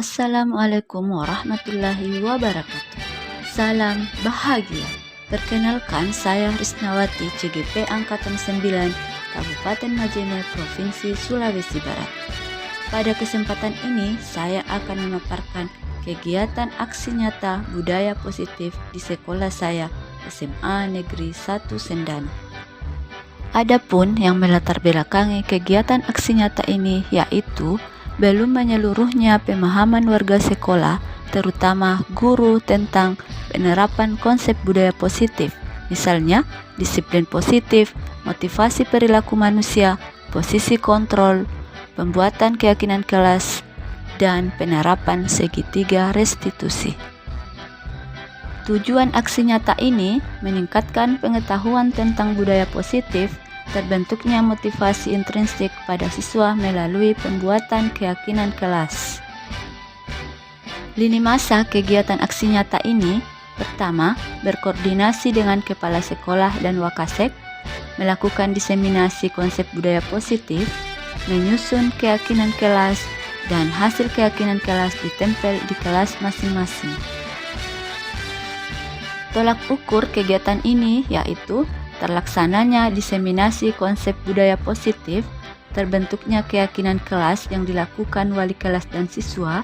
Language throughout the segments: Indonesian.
Assalamualaikum warahmatullahi wabarakatuh. Salam bahagia. Perkenalkan, saya Risnawati, CGP Angkatan 9, Kabupaten Majene, Provinsi Sulawesi Barat. Pada kesempatan ini, saya akan memaparkan kegiatan aksi nyata budaya positif di sekolah saya, SMA Negeri 1 Sendana. Adapun yang melatar belakangi kegiatan aksi nyata ini yaitu belum menyeluruhnya pemahaman warga sekolah, terutama guru, tentang penerapan konsep budaya positif, misalnya disiplin positif, motivasi perilaku manusia, posisi kontrol, pembuatan keyakinan kelas, dan penerapan segitiga restitusi. Tujuan aksi nyata ini meningkatkan pengetahuan tentang budaya positif, terbentuknya motivasi intrinsik pada siswa melalui pembuatan keyakinan kelas. Lini masa kegiatan aksi nyata ini: pertama, berkoordinasi dengan kepala sekolah dan wakasek, melakukan diseminasi konsep budaya positif, menyusun keyakinan kelas, dan hasil keyakinan kelas ditempel di kelas masing-masing. Tolak ukur kegiatan ini yaitu terlaksananya diseminasi konsep budaya positif, terbentuknya keyakinan kelas yang dilakukan wali kelas dan siswa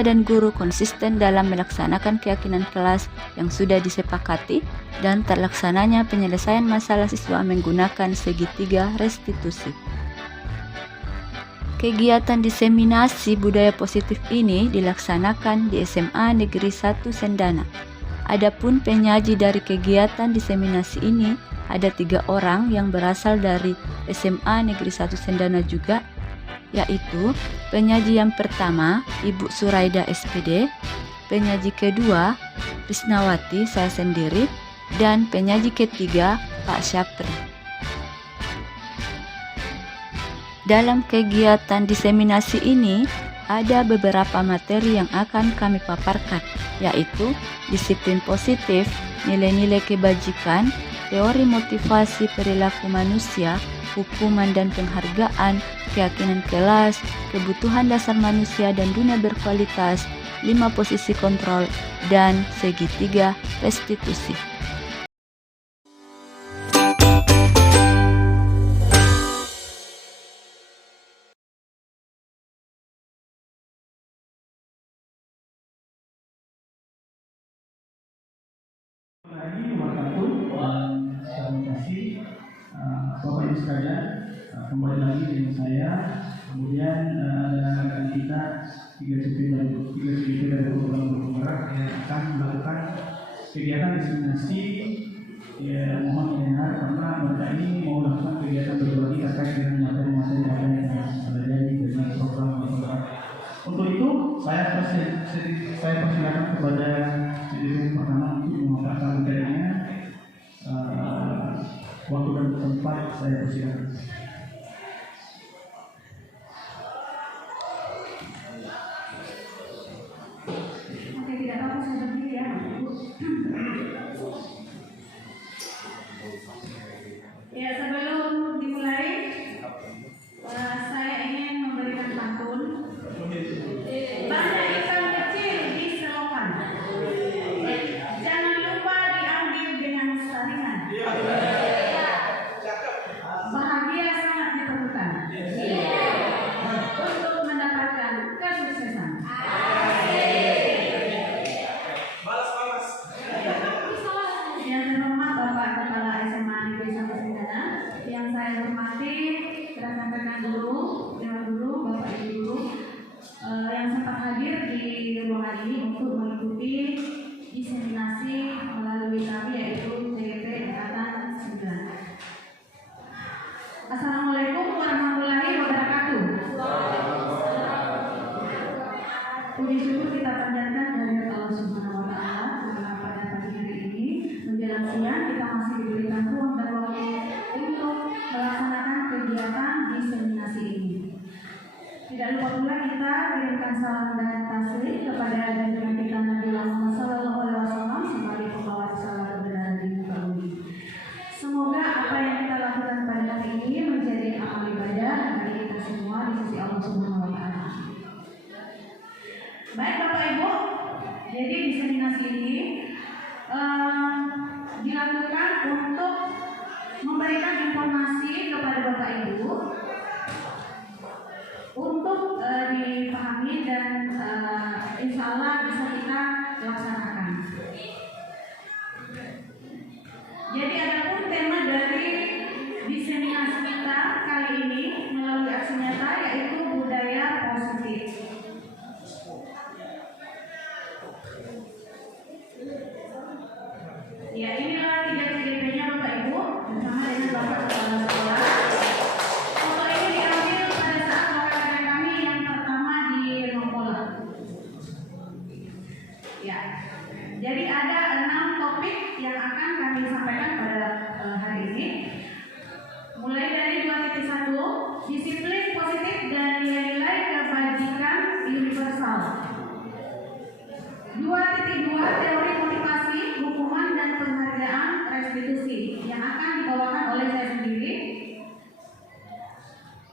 dan guru konsisten dalam melaksanakan keyakinan kelas yang sudah disepakati, dan terlaksananya penyelesaian masalah siswa menggunakan segitiga restitusi. Kegiatan diseminasi budaya positif ini dilaksanakan di SMA Negeri 1 Sendana. Adapun penyaji dari kegiatan diseminasi ini ada 3 orang yang berasal dari SMA Negeri 1 Sendana juga, yaitu penyaji yang pertama Ibu Suraida SPD, penyaji kedua Risnawati, saya sendiri, dan penyaji ketiga Pak Syapri. Dalam kegiatan diseminasi ini ada beberapa materi yang akan kami paparkan, yaitu disiplin positif, nilai-nilai kebajikan, teori motivasi perilaku manusia, hukuman dan penghargaan, keyakinan kelas, kebutuhan dasar manusia dan dunia berkualitas, 5 posisi kontrol, dan segitiga restitusi. Terima kasih Bapak Ibu sekalian, kembali lagi dengan saya. Kemudian rekan kita 3 CP dari Program Barat yang akan melakukan kegiatan diseminasi. Mohon didengar karena mereka ini mau melakukan kegiatan berbagi terkait dengan materi-materi yang ada dari program Barat. Untuk itu saya persilakan kepada CDP pertama untuk memaparkan materinya. Waktu dan tempat saya persilakan. Oke, tidak apa-apa, saya berdiri ya, Bu. Ya, sebelum dimulai, saya ingin memberikan pantun. Banyak ikan kecil di selokan, jangan lupa diambil dengan saringan. Bahagia sangat diperlukan untuk mendapatkan kesuksesan. Yang terhormat Bapak Kepala SMA Negeri 1 Sendana, yang saya hormati rekan-rekan guru, dewan guru, Bapak Ibu guru yang sempat hadir di ruangan ini untuk mengikuti diseminasi melalui kami, yaitu CGP Angkatan 9. Assalamualaikum warahmatullahi wabarakatuh. Puji syukur kita panjatkan dari Allah Subhanahu wa Ta'ala karena pada pagi hari ini menjelang siang kita masih diberikan ruang dan waktu untuk melaksanakan kegiatan diseminasi ini. Tidak lupa pula kita kirimkan salam dan taslim kepada junjungan kita Nabi Muhammad SAW sebagai pembawa risalah kebenaran di muka bumi. Semoga apa yang kita lakukan pada hari ini menjadi amal ibadah bagi kita semua di sisi Allah Subhanahu wa Ta'ala. Baik Bapak Ibu, jadi diseminasi ini dilakukan untuk memberikan informasi kepada Bapak Ibu untuk dipahami dan insya Allah bisa kita laksanakan. Jadi adapun tema dari diseminasi kita kali ini melalui aksi nyata yaitu budaya positif. Ya, inilah 3 CGP-nya Bapak Ibu bersama dengan Bapak Kepala Sekolah. Foto ini diambil pada saat rekan kami yang pertama di Nomola. Ya, jadi ada 6 topik yang akan kami sampaikan pada hari ini. Mulai dari 2.1, disiplin positif dan nilai-nilai kebajikan universal. 2.2, teori motivasi, hukuman dan penghargaan restitusi yang akan dibawakan oleh saya sendiri.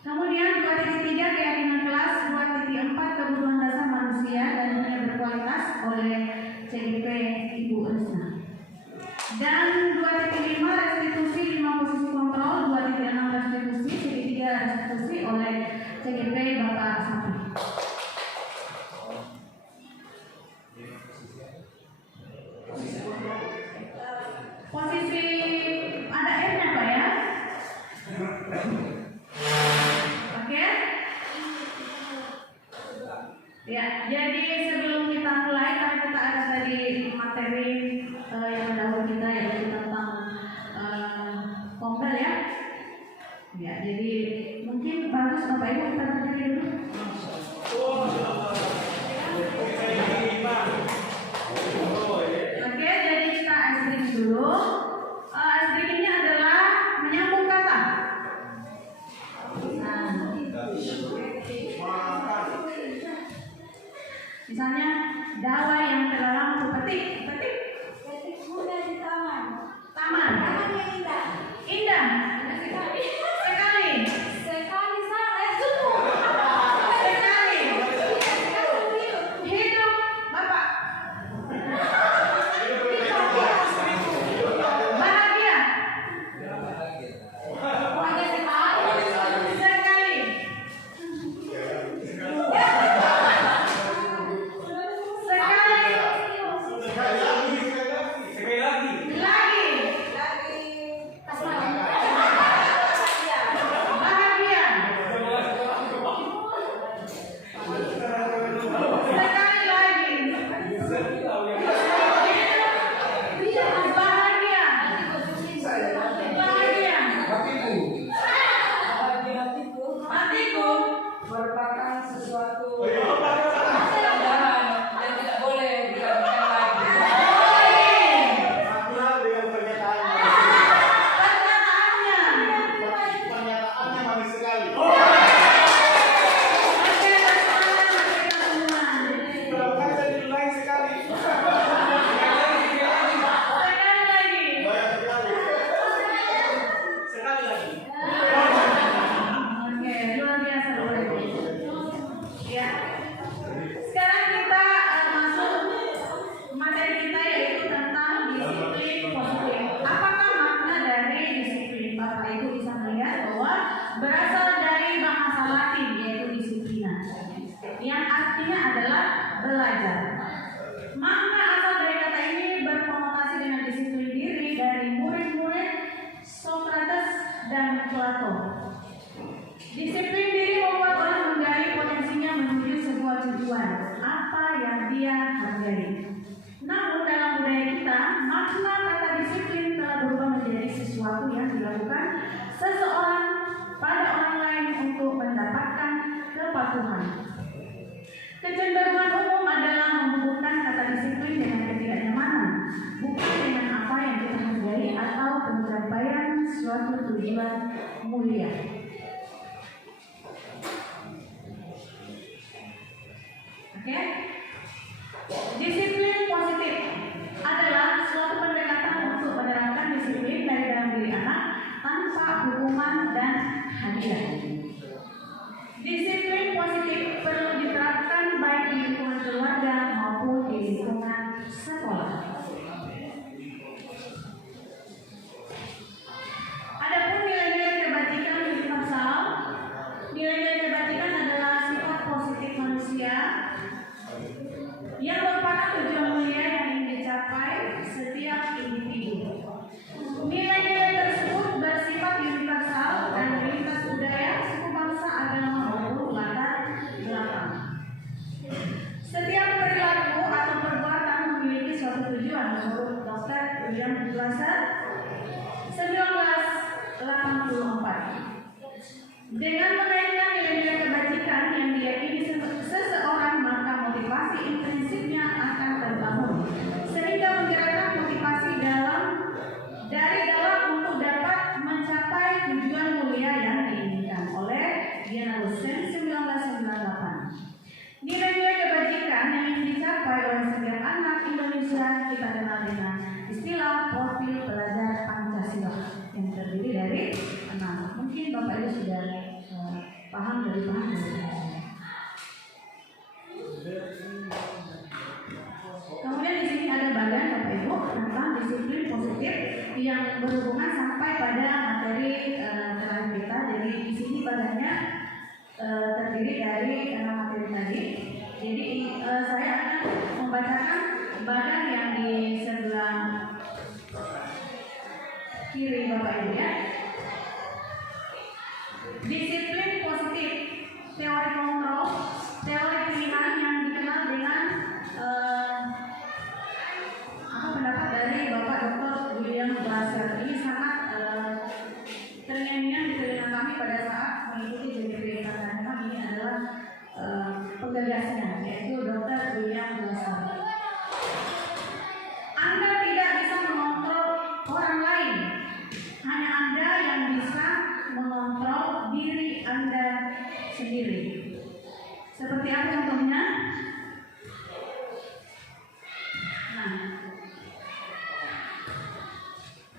Kemudian 2.3, keyakinan kelas. 2.4, kebutuhan dasar manusia dan dunia berkualitas oleh CGP Ibu Risna. Dan 2.5, restitusi 5 posisi kontrol. 2.6, restitusi. 3 restitusi oleh CGP Bapak Sapri. Posisi ada F-nya Pak ya? Oke? Ya, jadi sebelum kita mulai karena kita ada tadi materi yang mendahului kita yaitu tentang Komdel ya. Ya, jadi mungkin bagus Bapak Ibu kita berdiri dulu. Oke, jadi kita ice break dulu. Ice break ini adalah menyambung kata. Nah, misalnya dawa yang terlarang untuk petik. Petik muda di taman. Taman. Taman yang indah. Indah. Sekali. Sekali. Sekali saya sungguh. Sekali. Sekali hidup. Hidup Bapak. Bahagia. Wajah sekali. Sekali. Sekali. Lagi. Pas malam. Bahagia. Sekali lagi. Bahagia. Bahagia. Hatiku. Merupakan sesuatu kesadaran yang tidak boleh diragukan lagi. Sekarang kita masuk materi kita yaitu tentang disiplin positif. Apakah makna dari disiplin? Bapak Ibu bisa melihat bahwa berasal dari bahasa Latin yaitu disiplina, yang artinya adalah belajar. Makna asal dari kata ini berkonotasi dengan disiplin diri dari murid-murid Socrates dan Plato. Disiplin diri membuat orang menggali potensinya menuju sebuah tujuan apa yang dia hargai. Namun dalam budaya kita, makna kata disiplin telah berubah menjadi sesuatu yang dilakukan seseorang pada orang lain untuk mendapatkan kepatuhan. Kecenderungan umum adalah menghubungkan kata disiplin dengan ketidaknyamanan, bukan dengan apa yang kita hargai atau pencapaian suatu tujuan mulia. Oke? Disiplin positif adalah suatu pendekatan untuk menerapkan disiplin dari dalam diri anak tanpa hukuman dan hadiah. Disiplin positif perlu diterapkan baik di lingkungan keluarga yang merupakan tujuan mulia yang ingin dicapai setiap individu. Nilai-nilai tersebut bersifat universal dan lintas budaya, suku bangsa, agama maupun latar belakang. Setiap perilaku atau perbuatan memiliki suatu tujuan menurut Dr. William Glasser 1984. Dengan menaikkan nilai-nilai kebajikan yang diyakini seseorang, maka motivasi intrinsipnya akan terbangun sehingga menggerakkan motivasi dari dalam untuk dapat mencapai tujuan mulia yang diinginkan oleh Diana Rosen 1998. Nilai-nilai kebajikan yang ingin dicapai oleh setiap anak Indonesia kita kenal dengan istilah profil pelajar Pancasila yang terdiri dari 6. Mungkin Bapak Ibu sudah paham dari saya. Kemudian di sini ada bagian Bapak Ibu tentang disiplin positif yang berhubungan sampai pada materi terakhir kita. Jadi di sini bagiannya terdiri dari 6 materi tadi. Jadi saya akan membacakan bagian yang di sebelah kiri Bapak Ibu ya. Disiplin positif, teori kontrol, teori pilihan yang dikenal dengan pendapat dari Bapak Dr. William Glasser. Ini sangat ternyanyian di telinga kami pada saat mengikuti JGP karena memang ini adalah penggagasnya, yaitu Dr. William Glasser. Anda tidak bisa mengontrol orang lain, hanya Anda yang bisa mengontrol diri Anda sendiri. Seperti apa contohnya? Nah,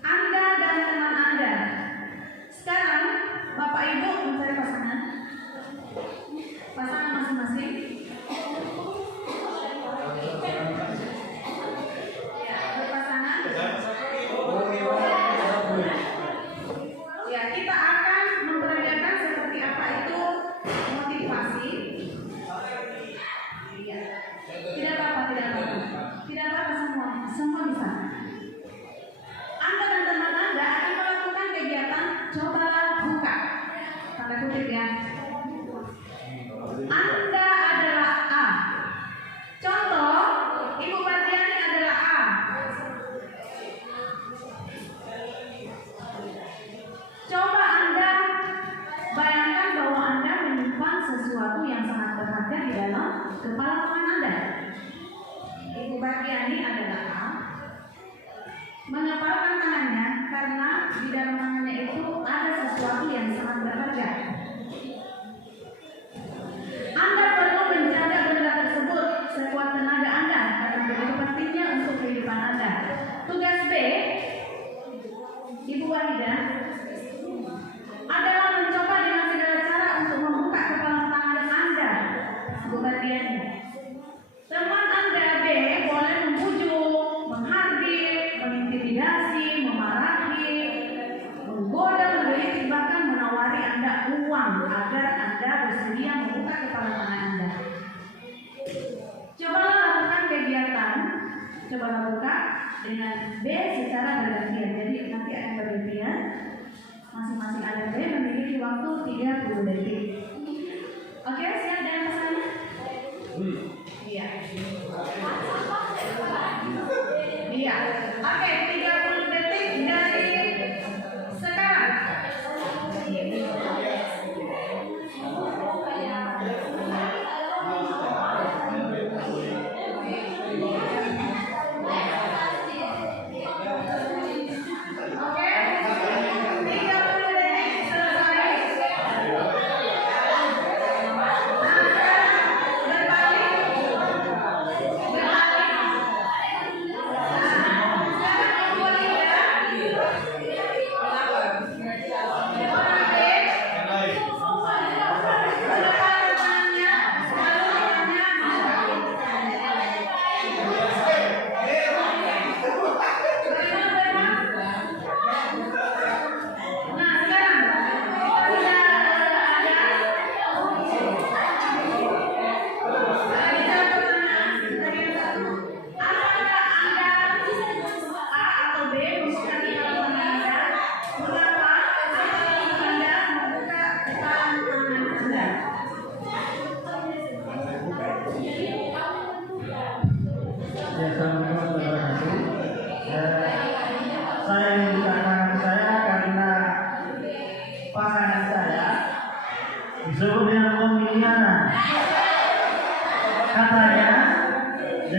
Anda dan teman Anda. Sekarang Bapak Ibu mencari pasangan masing-masing. Ya, berpasangan. Ya, kita akan memperagakan seperti apa itu motivasi. Ya. Tidak apa-apa semua bisa. Anda dan teman Anda akan melakukan kegiatan cobalah buka, tanda kutip ya. Anda adalah A. Contoh, Ibu Bardiani adalah A. Coba Anda bayangkan bahwa Anda menyimpan sesuatu yang sangat berharga di dalam kepala teman Anda. Ibu Bardiani adalah A. Mengepalkan tangannya karena di dalam tangannya itu ada sesuatu yang sangat berharga. Anda perlu menjaga benda tersebut sekuat tenaga Anda karena begitu pentingnya untuk kehidupan Anda. Tugas B, Ibu Wahida, adalah mencoba dengan segala cara untuk membuka kepala tangan Anda, Bu Bardiani. Teman Anda B boleh membujuk, menghardik, mengintimidasi, memarahi, menggoda, menggelitik, bahkan menawari Anda uang agar Anda bersedia membuka kepala tangan Anda. Cobalah lakukan kegiatan, cobalah buka dengan B secara bergantian. Jadi nanti akan bergantian. Masing-masing ada B memiliki waktu 30 detik. Oke, siap dengan pesannya? Iya. Iya. Oke, 30 detik dari sekarang. Oke. 30 detik selesai. Berbalik.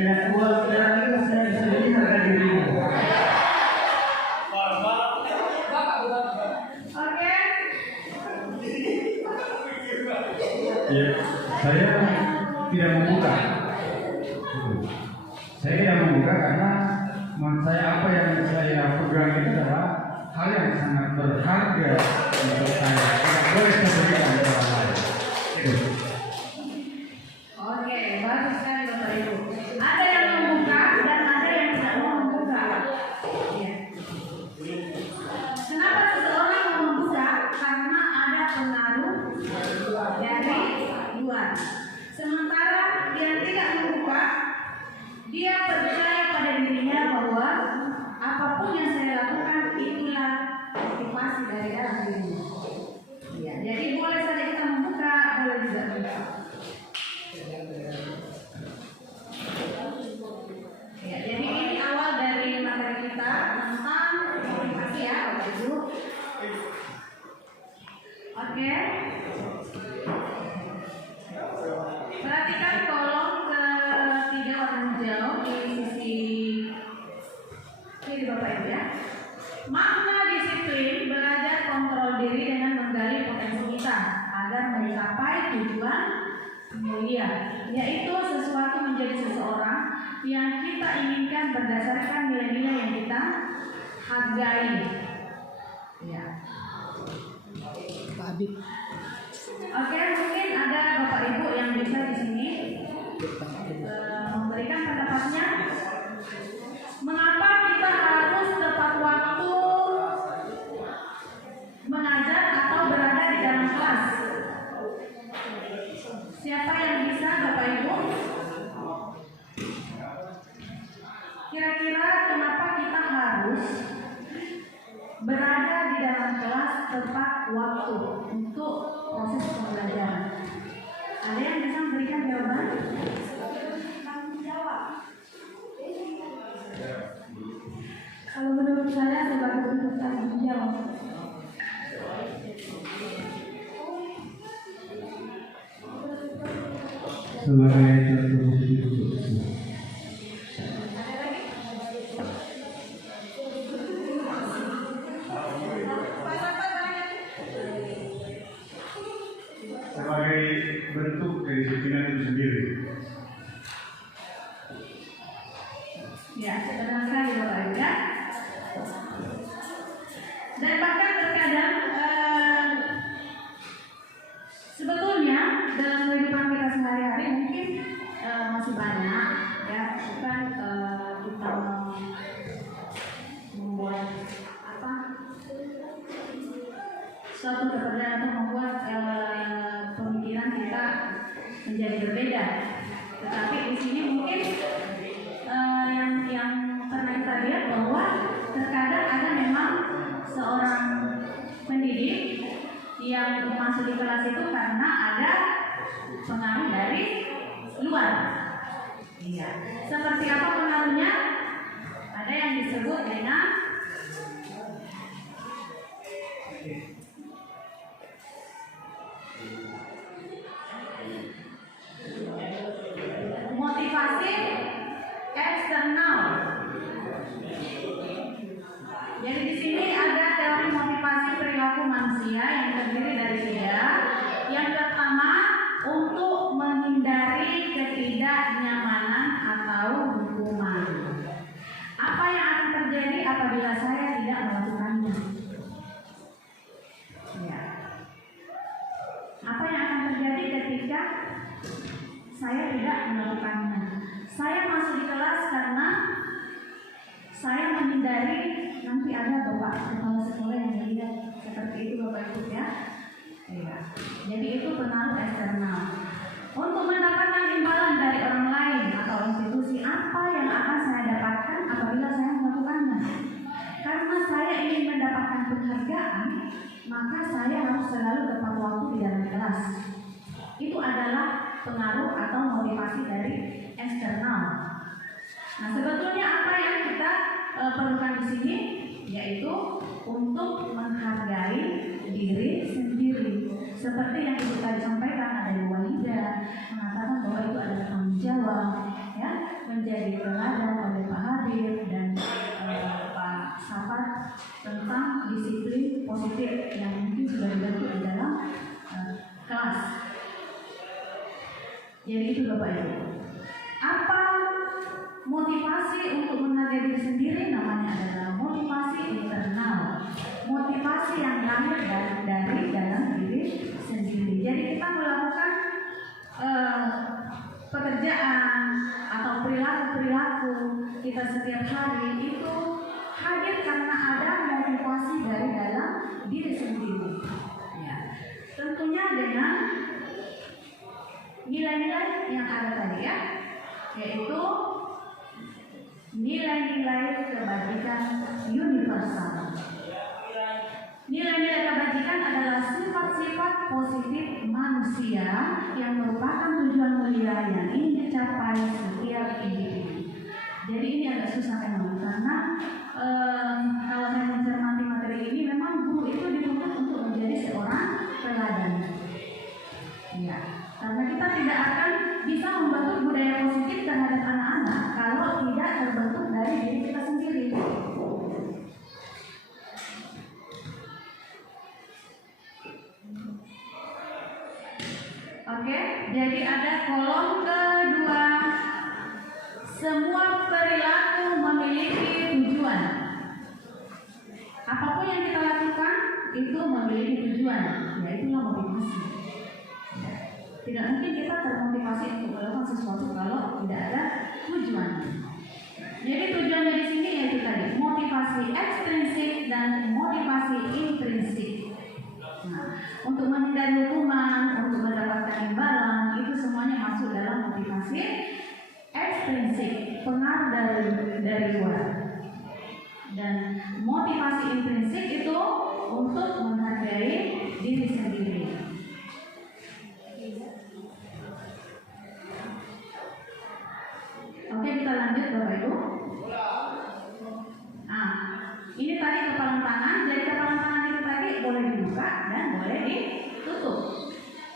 dengan uang miliaran itu saya bisa beli harga dirimu. Oke. Ya, saya tidak membuka. Saya tidak membuka karena menurut saya apa yang saya pegang itu adalah hal yang sangat berharga untuk saya. Tidak boleh saya berikan ke orang lain. Itu. Oke, bagus sekali Bapak Ibu. Ada yang membuka dan ada yang tidak mau membuka. Ya. Kenapa seseorang mau membuka? Karena ada pengaruh dari luar. Sementara dia tidak membuka, dia percaya pada dirinya bahwa apapun yang saya lakukan itulah motivasi dari dalam dirinya. Ya, jadi boleh saja kita membuka, boleh juga tidak. Ya, jadi ini awal dari materi kita tentang motivasi ya, Bapak Ibu. Oke. Perhatikan kolom ketiga warna hijau di sisi kiri Bapak Ibu ya. Makna disiplin belajar kontrol diri dengan menggali potensi kita agar mencapai tujuan mulia, yaitu sesuatu menjadi seseorang yang kita inginkan berdasarkan nilai-nilai yang kita hargai. Ya. Oke, mungkin ada Bapak Ibu yang bisa di sini memberikan pendapatnya. Mengapa kita harus tepat waktu mengajar atau berada di dalam kelas? Siapa yang bisa, Bapak Ibu? Kira-kira kenapa kita harus berada di dalam kelas tepat waktu untuk proses pembelajaran? Ada yang bisa memberikan jawaban? Tanggung jawab. Kalau menurut saya sebagai bentuk tanggung jawab. Sebagai contoh positif untuk sebagai bentuk kedisiplinan itu sendiri. Ya, benar sekali Bapak Ibu ya. Dan bahkan terkadang sebetulnya dalam kehidupan kita sehari-hari mungkin masih banyak ya, bukan kita membuat apa suatu pekerjaan atau membuat pemikiran kita menjadi berbeda. Tetapi di sini mungkin yang pernah kita lihat bahwa terkadang ada memang seorang pendidik yang masuk di kelas itu karena ada pengaruh dari luar. Iya. Seperti apa pengaruhnya? Ada yang disebut dengan motivasi eksternal. Jadi di sini ada teori motivasi perilaku manusia yang terdiri dari 3. Yang pertama, untuk menghindari ketidaknyamanan atau hukuman. Apa yang akan terjadi apabila saya tidak melakukannya? Ya. Apa yang akan terjadi ketika saya tidak melakukannya? Saya masuk di kelas karena saya menghindari nanti ada bapak kepala sekolah yang melihat seperti itu Bapak Ibu ya. Iya. Jadi itu pengaruh eksternal. Untuk mendapatkan imbalan dari orang lain atau institusi, apa yang akan saya dapatkan apabila saya melakukannya? Karena saya ingin mendapatkan penghargaan, maka saya harus selalu tepat waktu di dalam kelas. Itu adalah pengaruh atau motivasi dari eksternal. Nah, sebetulnya apa yang kita perlukan di sini yaitu untuk menghargai diri sendiri. Seperti yang ibu tadi sampaikan, ada Ibu Walida mengatakan bahwa itu adalah tanggung jawab, ya, menjadi teladan oleh Pak Habib dan Pak Safat tentang disiplin positif yang mungkin sudah dibentuk di dalam kelas. Jadi itu Bapak Ibu. Apa motivasi untuk menghargai diri sendiri? Namanya adalah motivasi internal, motivasi yang lahir dari dalam diri sendiri. Jadi kita melakukan pekerjaan atau perilaku kita setiap hari itu hadir karena ada motivasi dari dalam diri sendiri. Ya. Tentunya dengan nilai-nilai yang ada tadi ya, yaitu nilai-nilai kebajikan universal. Nilai-nilai kebajikan adalah sifat-sifat positif manusia yang merupakan tujuan mulia yang ingin dicapai setiap individu. Jadi ini agak susah memang karena kalau saya mencermati materi ini memang guru itu dituntut untuk menjadi seorang teladan. Ya, karena kita tidak akan bisa membentuk budaya positif terhadap anak-anak kalau tidak terbentuk dari diri kita sendiri. Oke, jadi ada kolom kedua. Semua perilaku memiliki tujuan. Apapun yang kita lakukan itu memiliki tujuan, yaitulah motivasi. Tidak mungkin kita termotivasi untuk melakukan sesuatu kalau tidak ada tujuan. Jadi tujuannya di sini yaitu tadi motivasi ekstrinsik dan motivasi intrinsik. Nah, untuk menghindari hukuman, untuk mendapatkan imbalan, itu semuanya masuk dalam motivasi ekstrinsik, pengaruh dari luar. Dan motivasi intrinsik itu untuk menghargai diri sendiri. Oke, kita lanjut Bapak Ibu. Nah, ini tadi kepalan tangan. Jadi kepalan tangan itu tadi boleh dibuka dan boleh ditutup.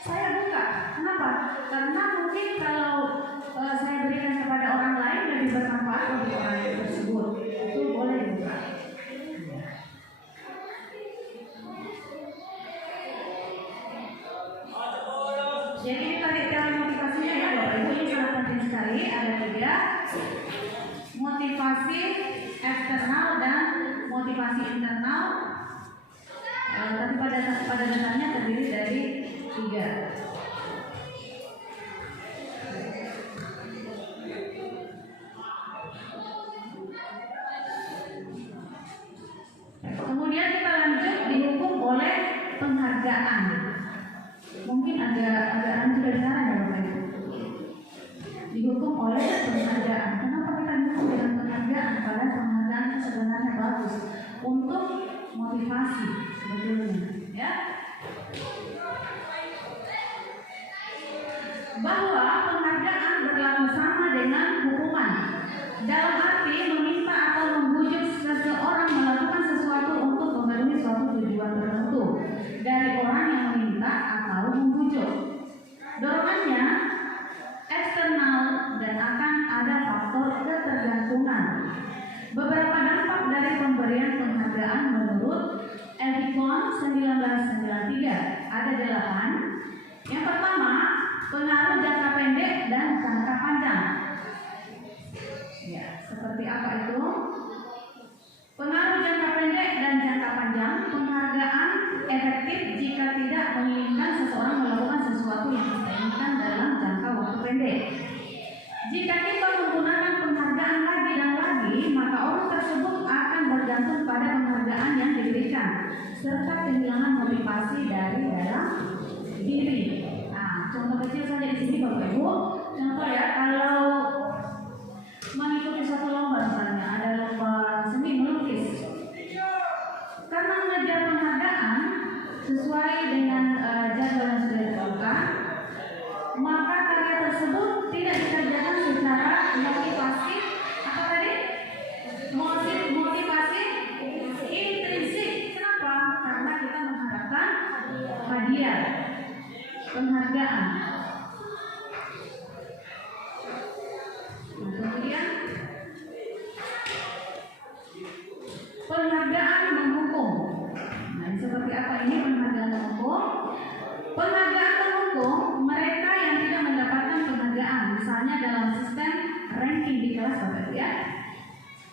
Saya buka. Kenapa? Karena mungkin kalau saya berikan kepada orang lain lebih bermanfaat untuk orang tersebut. Itu boleh dibuka. Jadi ini tadi cara motivasinya ya Bapak Ibu, ini sangat penting sekali. Ada 3, motivasi eksternal dan motivasi internal. Tapi pada dasarnya terdiri dari 3. Kemudian kita lanjut dihukum oleh penghargaan. Mungkin agak aneh dengaran ya Bapak Ibu. Dihukum oleh penghargaan. Kenapa kita dihukum dengan penghargaan? Padahal penghargaan itu sebenarnya bagus untuk motivasi sebetulnya, ya. Bahwa penghargaan berlaku sama dengan hukuman. Dalam arti meminta atau membujuk seseorang melakukan sesuatu untuk memenuhi suatu tujuan tertentu dari orang yang meminta atau membujuk. Dorongannya eksternal dan akan ada faktor ketergantungan. Beberapa dampak dari pemberian penghargaan menurut Ethicon 1993 ada 8. Yang pertama, pengaruh jangka pendek dan jangka panjang. Ya, seperti apa itu? Pengaruh jangka pendek dan jangka panjang. Penghargaan efektif jika tidak menginginkan seseorang melakukan sesuatu yang kita inginkan dalam jangka waktu pendek. Jika kita menggunakan penghargaan lagi dan lagi, maka orang tersebut akan bergantung pada penghargaan yang diberikan serta kehilangan motivasi dari dalam diri. Nah, contoh kecil saja di sini Bapak Ibu. Contoh ya, kalau mengikuti suatu lomba misalnya, ada lomba seni melukis. Karena mengejar penghargaan sesuai dengan jadwal yang sudah ditentukan, maka karya tersebut tidak dikerjakan secara motivasi apa tadi? Motivasi intrinsik. Kenapa? Karena kita mengharapkan hadiah, penghargaan. Nah, kemudian ya,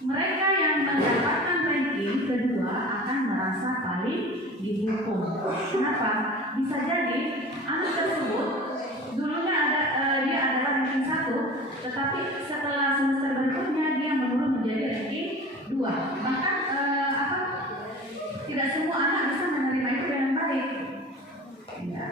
mereka yang mendapatkan ranking kedua akan merasa paling dihukum. Kenapa? Bisa jadi anak tersebut dulunya dia adalah ranking 1, tetapi setelah semester berikutnya dia menurun menjadi ranking 2. Bahkan tidak semua anak bisa menerima itu dengan baik. Ya.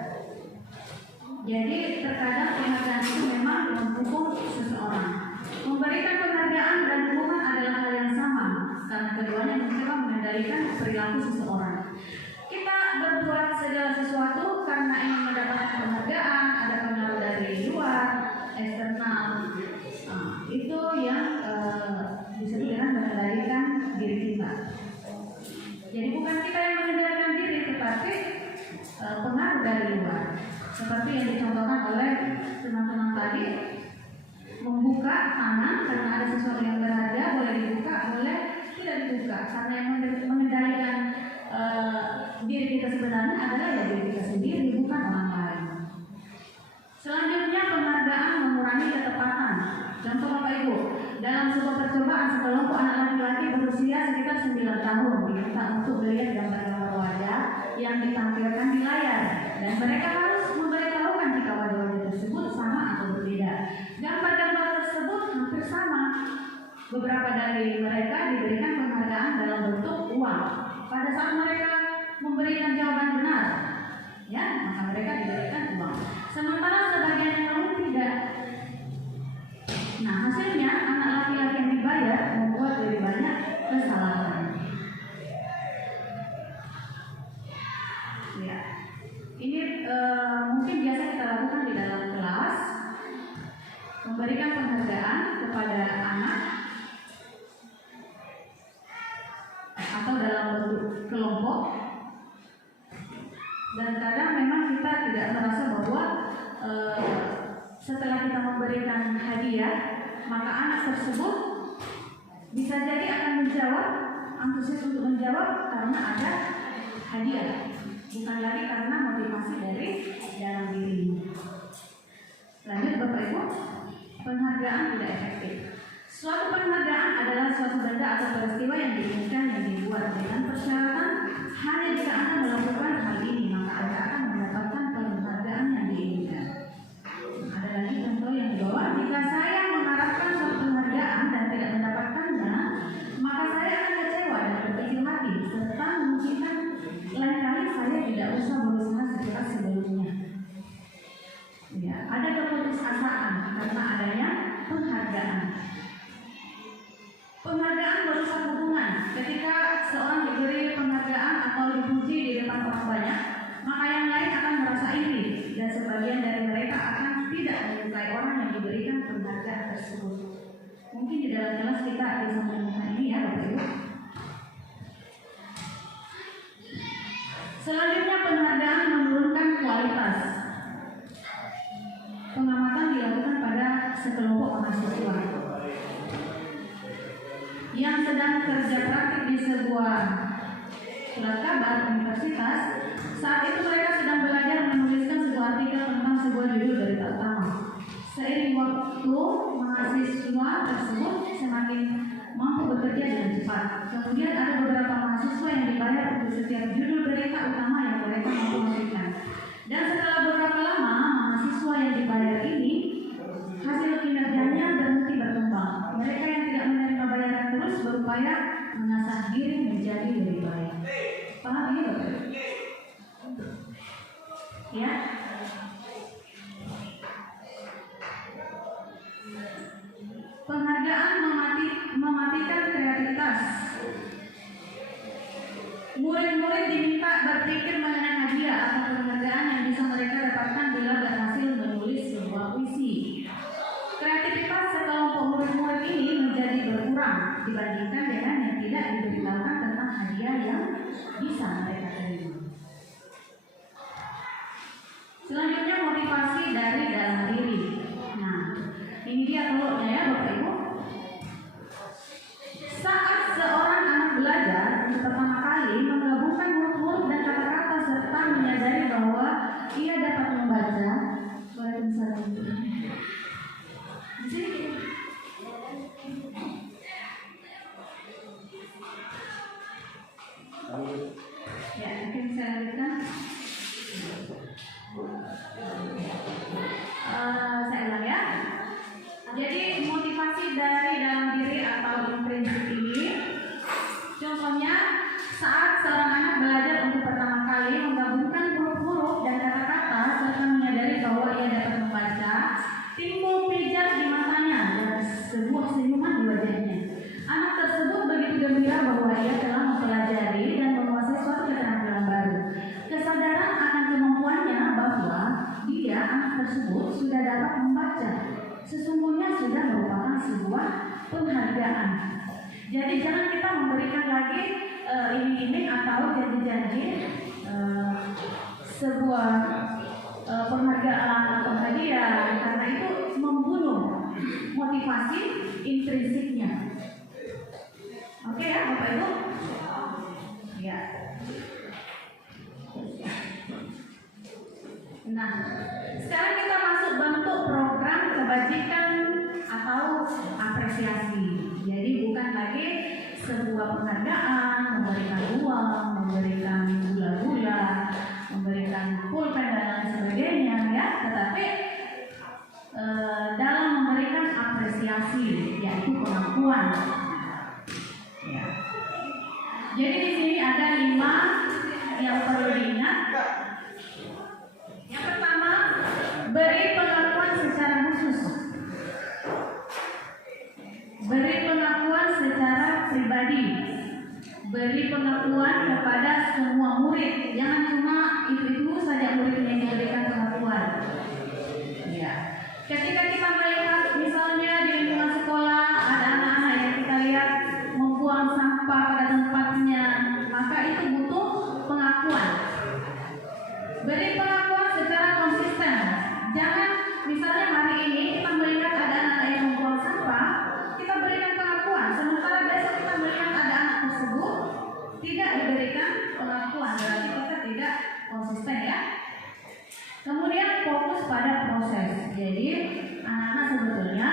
Jadi terkadang penghargaan itu memang mendukung seseorang. Memberikan penghargaan dan dukungan adalah hal yang sama, karena keduanya mencoba mengendalikan perilaku seseorang. Kita berbuat segala sesuatu karena ingin mendapatkan penghargaan, ada pengaruh dari luar, eksternal. Itu yang disebut dengan mengendalikan diri kita. Jadi bukan kita yang mengendalikan diri, tetapi pengaruh dari luar. Seperti yang dicontohkan oleh teman-teman tadi, membuka tangan karena ada sesuatu yang berharga, boleh dibuka, boleh tidak dibuka. Karena yang mengendalikan diri kita sebenarnya adalah ya diri kita sendiri, bukan orang lain. Selanjutnya, penghargaan mengurangi ketepatan. Contoh Bapak Ibu, dalam sebuah percobaan sekelompok anak laki-laki berusia sekitar 9 tahun diminta untuk melihat gambar-gambar wajah yang ditampilkan di layar, dan mereka harus memberitahukan jika wajah-wajah tersebut sama atau berbeda. Gambar-gambar tersebut hampir sama. Beberapa dari mereka diberikan penghargaan dalam bentuk uang. Pada saat mereka memberikan jawaban benar, ya, maka mereka diberikan uang. Sementara sebagian yang lain tidak. Nah, hasilnya anak laki-laki yang dibayar membuat lebih banyak kesalahan. Ya, ini mungkin biasa kita lakukan di dalam kelas, memberikan penghargaan kepada anak atau dalam bentuk kelompok. Dan kadang memang kita tidak merasa bahwa setelah kita memberikan hadiah, maka anak tersebut bisa jadi akan menjawab, antusias untuk menjawab karena ada hadiah, bukan lagi karena motivasi dari dalam dirinya. Lanjut Bapak Ibu, penghargaan tidak efektif. Suatu penghargaan adalah suatu benda atau peristiwa yang diinginkan yang dibuat dengan persyaratan hanya jika Anda melakukan hal ini maka Anda akan mendapatkan penghargaan yang diinginkan. Ada lagi contoh yang di bawah, jika saya mengharapkan suatu penghargaan dan tidak mendapatkannya, maka saya akan kecewa dan berkecil hati serta memungkinkan lain kali saya tidak usah berusaha sekeras sebelumnya. Ya, ada keputusasaan karena adanya penghargaan. Penghargaan merusak hubungan. Ketika seorang diberi penghargaan atau dipuji di depan orang banyak, maka yang lain akan merasa iri dan sebagian dari mereka akan tidak menyukai orang yang diberikan penghargaan tersebut. Mungkin di dalam kelas kita bisa menemukan ini ya Bapak Ibu. Selanjutnya, penghargaan menurunkan kualitas. Pengamatan dilakukan pada sekelompok mahasiswa yang sedang kerja praktik di sebuah surat kabar universitas. Saat itu mereka sedang belajar menuliskan sebuah artikel tentang sebuah judul berita utama. Seiring waktu, mahasiswa tersebut semakin mampu bekerja dengan cepat. Kemudian ada beberapa mahasiswa yang dibayar untuk setiap judul berita utama yang mereka mampu memberikan. Dan setelah beberapa lama, mahasiswa yang dibayar ini hasil kinerjanya berhenti berkembang. Mereka yang tidak menerima bayaran terus berupaya mengasah diri menjadi lebih baik. Paham ini Bapak? Ya. Penghargaan mematikan kreativitas. Murid-murid diminta berpikir mengenai hadiah atau penghargaan yang bisa mereka dapatkan bila berhasil menulis sebuah puisi. Kreativitas sekelompok murid-murid ini menjadi berkurang dibandingkan dengan yang tidak diberitahukan tentang hadiah yang bisa mereka terima. Selanjutnya, motivasi dari dalam diri. Nah, ini dia telurnya ya Bapak Ibu. Saat seorang anak belajar untuk pertama kali menggabungkan huruf-huruf dan kata-kata serta menyadari bahwa ia dapat membaca, Waalaikumsalam. Di sini. tersebut sudah dapat membaca, sesungguhnya sudah merupakan sebuah penghargaan. Jadi jangan kita memberikan lagi iming-iming atau janji-janji sebuah penghargaan atau hadiah, karena itu membunuh motivasi intrinsiknya. Oke ya Bapak Ibu? Ya. Nah, sekarang kita masuk bentuk program kebajikan atau apresiasi. Jadi bukan lagi sebuah penghargaan, memberikan uang, memberikan gula-gula, memberikan pulpen dan lain sebagainya ya, tetapi dalam memberikan apresiasi, yaitu pengakuan. Ya. Jadi di sini ada 5 yang perlu diingat. Yang pertama, beri pengakuan secara khusus. Beri pengakuan secara pribadi. Beri pengakuan kepada semua murid. Jangan cuma itu saja murid yang diberikan pengakuan. Ya. Ketika kita melihat misalnya di lingkungan sekolah ada anak-anak yang kita lihat membuang sampah pada tempatnya, maka itu butuh pengakuan. Beri pengakuan secara konsisten. Jangan misalnya hari ini kita melihat ada anak yang membuang sampah, kita berikan pengakuan. Sementara besok kita melihat ada anak tersebut tidak diberikan pengakuan, berarti kita tidak konsisten ya. Kemudian fokus pada proses. Jadi anak-anak sebetulnya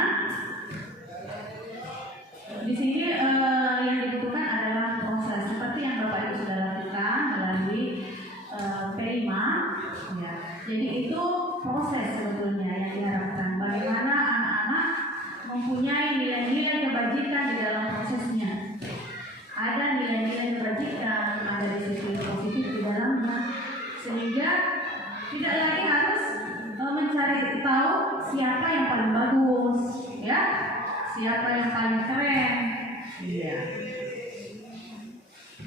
di sini yang dibutuhkan adalah proses, seperti yang Bapak Ibu sudah lakukan melalui P5 ya. Jadi itu proses sebetulnya yang diharapkan. Bagaimana anak-anak mempunyai nilai-nilai kebajikan di dalam prosesnya. Ada nilai-nilai kebajikan, ada disiplin positif di dalamnya, sehingga tidak lagi harus mencari tahu siapa yang paling bagus, ya, siapa yang paling keren, iya.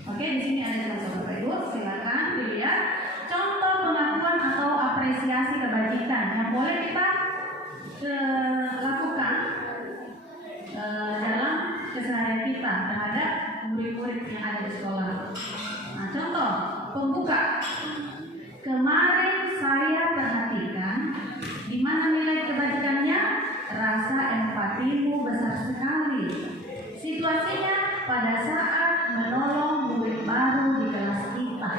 Oke, di sini ada contoh Bapak Ibu, silakan dilihat contoh pengakuan atau apresiasi kebajikan yang boleh kita lakukan dalam keseharian kita terhadap murid-murid yang ada di sekolah. Nah, contoh pembuka. Kemarin saya perhatikan di mana nilai kebajikannya, rasa empatimu besar sekali. Situasinya pada saat menolong murid baru di kelas kita.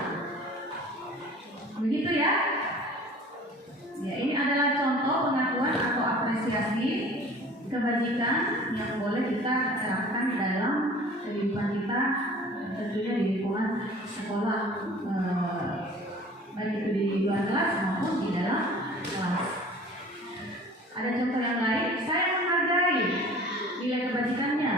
Begitu ya? Ya, ini adalah contoh pengakuan atau apresiasi kebajikan yang boleh kita terapkan dalam kehidupan kita, tentunya di lingkungan sekolah, baik itu di luar kelas maupun di dalam kelas. Ada contoh yang lain, saya menghargai nilai kebajikannya.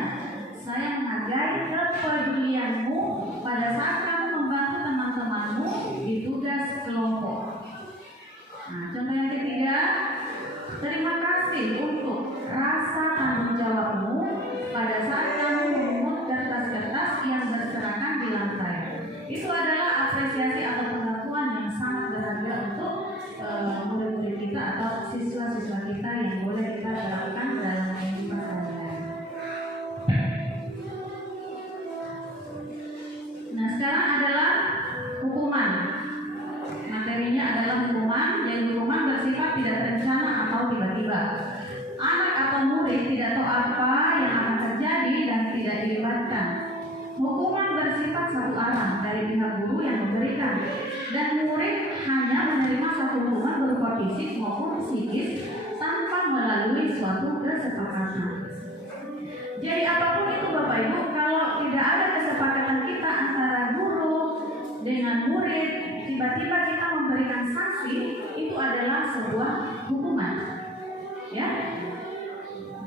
Saya menghargai kepedulianmu pada saat kamu membantu teman-temanmu di tugas kelompok. Nah, contoh yang ketiga, terima kasih untuk rasa tanggung jawabmu pada saat kamu memungut kertas-kertas yang berserakan di lantai. Itu adalah apresiasi atau pengakuan yang sangat berharga untuk murid-murid kita atau siswa-siswa kita yang boleh kita terapkan dalam kehidupan sehari-hari. Nah, sekarang adalah hukuman. Materinya adalah hukuman, dan hukuman bersifat tidak terencana atau tiba-tiba. Anak atau murid tidak tahu apa yang akan terjadi dan tidak dilibatkan. Hukuman bersifat satu arah dari pihak guru yang memberikan, dan murid hanya menerima satu hukuman berupa fisik maupun psikis tanpa melalui suatu kesepakatan. Jadi apapun itu Bapak Ibu, kalau tidak ada kesepakatan kita antara guru dengan murid, tiba-tiba kita memberikan sanksi, itu adalah sebuah hukuman. Ya.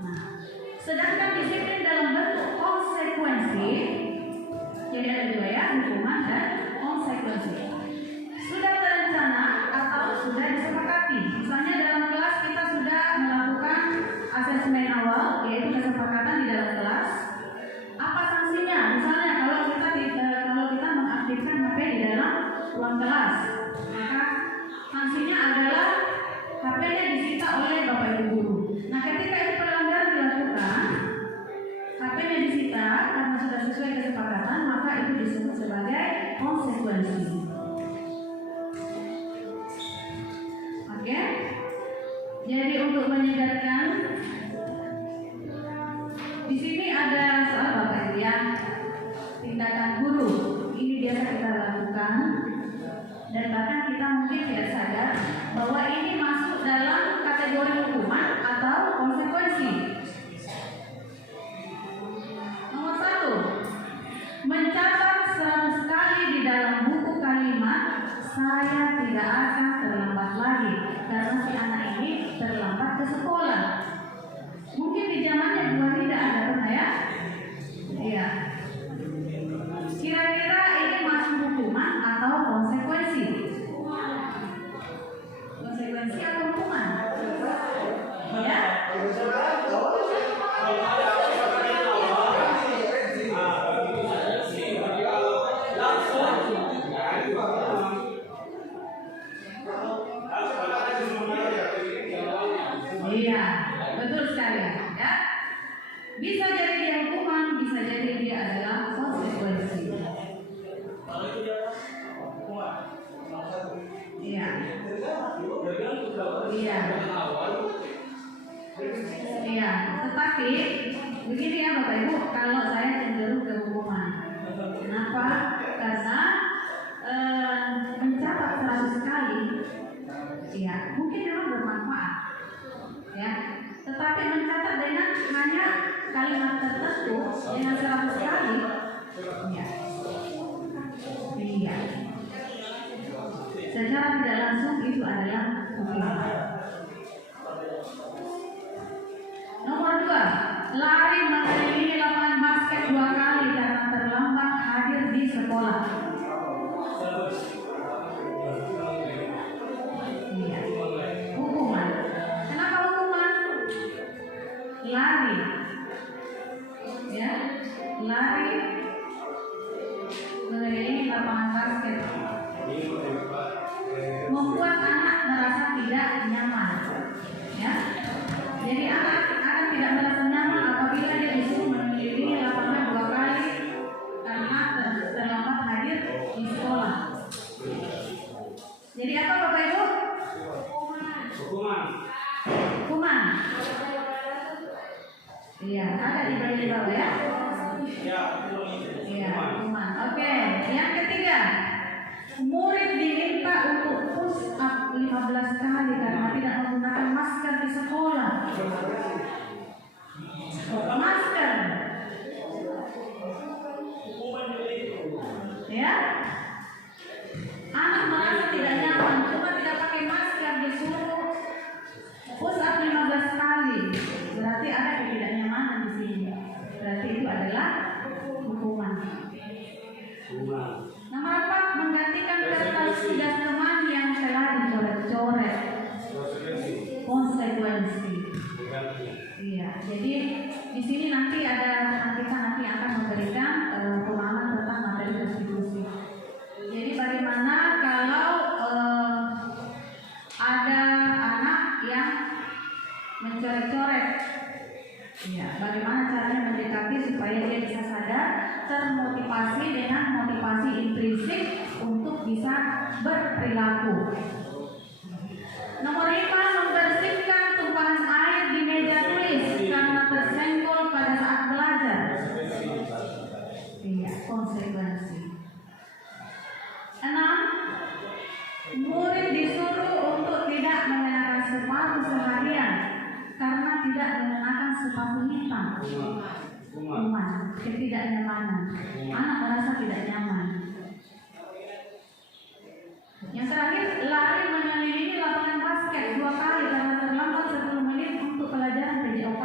Nah, sedangkan disiplin dalam bentuk konsekuensi, jadi ada dua ya, hukuman dan konsekuensi. Sudah terencana atau sudah disepakati. Misalnya dalam kelas kita sudah melakukan asesmen awal, yaitu kesepakatan di dalam kelas. Apa sanksinya? Misalnya kalau kita mengaktifkan HP di dalam ruang kelas, maka sanksinya adalah HP-nya karena sudah sesuai kesepakatan, maka itu disebut sebagai konsekuensi. Oke? Jadi untuk menyedarkan, di sini ada soal Bapak Ibu ya, tindakan guru. Ini biasa kita lakukan dan bahkan kita mungkin tidak sadar bahwa ini masuk dalam kategori hukuman atau konsekuensi. Nomor 1, mencatat 100 kali di dalam buku kalimat saya tidak akan terlambat lagi karena si anak ini terlambat ke sekolah. Mungkin di zamannya Bu tidak ada pernah ya? Iya. Kira-kira ini masuk hukuman atau konsekuensi? Konsekuensi atau hukuman? Ya? Iya, betul sekali ya. Bisa jadi dia hukuman, bisa jadi dia adalah konsekuensi. Iya. Iya. Iya, tetapi begini ya Bapak Ibu, kalau saya cenderung ke hukuman. Kenapa? Karena mencatat 100 kali, ya mungkin memang bermanfaat, ya. Tetapi mencatat dengan hanya kalimat tertentu dengan 100 kali, ya. Iya. Secara tidak langsung itu adalah hukuman. Nomor 2, lari mengelilingi lapangan basket 2 kali karena terlambat hadir di sekolah. Iya. Hukuman. Kenapa hukuman? Lari. Ya, lari mengelilingi lapangan basket. Membuat anak merasa tidak nyaman. Ya. Jadi anak tidak merasa nyaman apabila dia disuruh mengelilingi lapangan 2 kali karena terlambat hadir di sekolah. Jadi apa Bapak Ibu? Hukuman. Iya, ada di bagian bawah ya. Iya, hukuman. Oke, yang ketiga, murid diminta untuk push up 15 kali karena tidak menggunakan masker di sekolah. Masker. Ya. Anak merasa tidak nyaman, cuma tidak pakai masker disuruh push up 15 kali. Berarti ada ketidaknyamanan di sini. Berarti itu adalah hukuman. Nomor 4, menggantikan kertas tugas teman yang telah dicoret-coret. Konsekuensi. Iya, jadi di sini nanti kita akan memberikan pemahaman tentang materi restitusi. Jadi bagaimana kalau ada anak yang mencoret-coret? Ya, bagaimana caranya mendekati supaya dia bisa sadar, termotivasi dengan motivasi intrinsik untuk bisa berperilaku. Nomor 5, membersihkan tumpahan air di meja tulis karena tersenggol pada saat belajar. Iya, konsekuensi. 6, murid disuruh untuk tidak mengenakan sepatu seharian karena tidak mengenakan sepatu hitam. Hukuman, ketidaknyamanan. Anak merasa tidak nyaman. Yang terakhir, lari mengelilingi lapangan basket 2 kali karena terlambat 10 menit untuk pelajaran PJOK.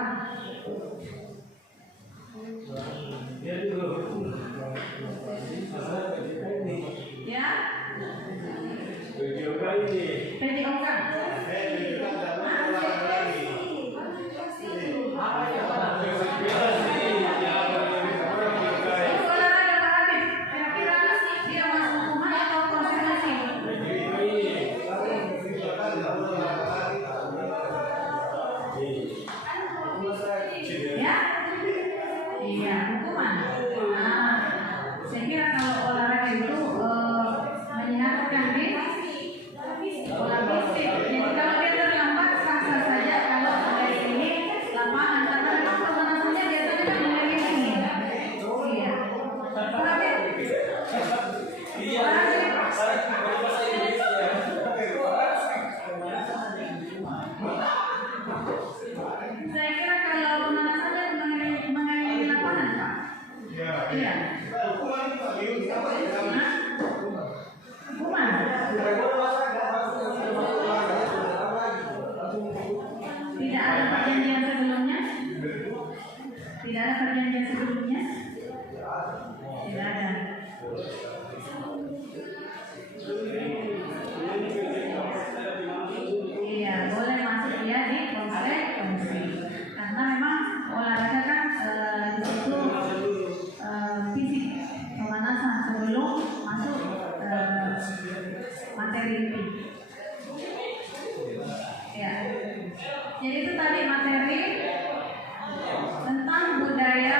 Ya? PJOK. hukuman. Nah, saya kira kalau olahraga itu menyehatkan pola fisik. Jadi kalau dia terlambat sah-sah saja kalau dari sini lapangan karena memang pemanasannya biasanya kan dari sini. Iya. Saya kira kalau pemanasannya mengenai lapangan, Pak. Iya. Hukuman. Tidak ada perjanjian sebelumnya? Tidak ada perjanjian sebelumnya? Tidak ada. Iya, boleh masuk dia di konsekuensi. Karena memang olahraga kan di situ fisik pemanasan sebelum masuk materi inti. Ya. Jadi itu tadi materi tentang budaya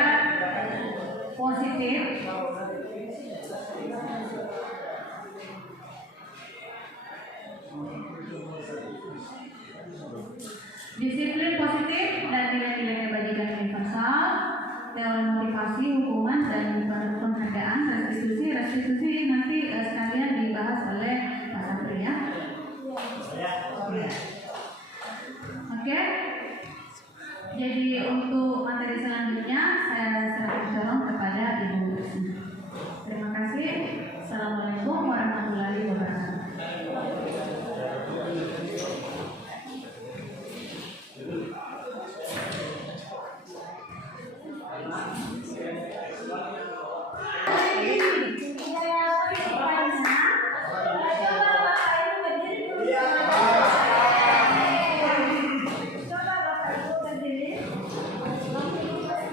positif. Disiplin positif dan nilai-nilai kebajikan universal, teori motivasi, hukuman, dan penghargaan, restitusi. Restitusi nanti sekalian dibahas oleh Pak Sapri ya. Oke. Jadi untuk materi selanjutnya saya serahkan tolong kepada Ibu Risma. Terima kasih. Assalamualaikum warahmatullahi wabarakatuh.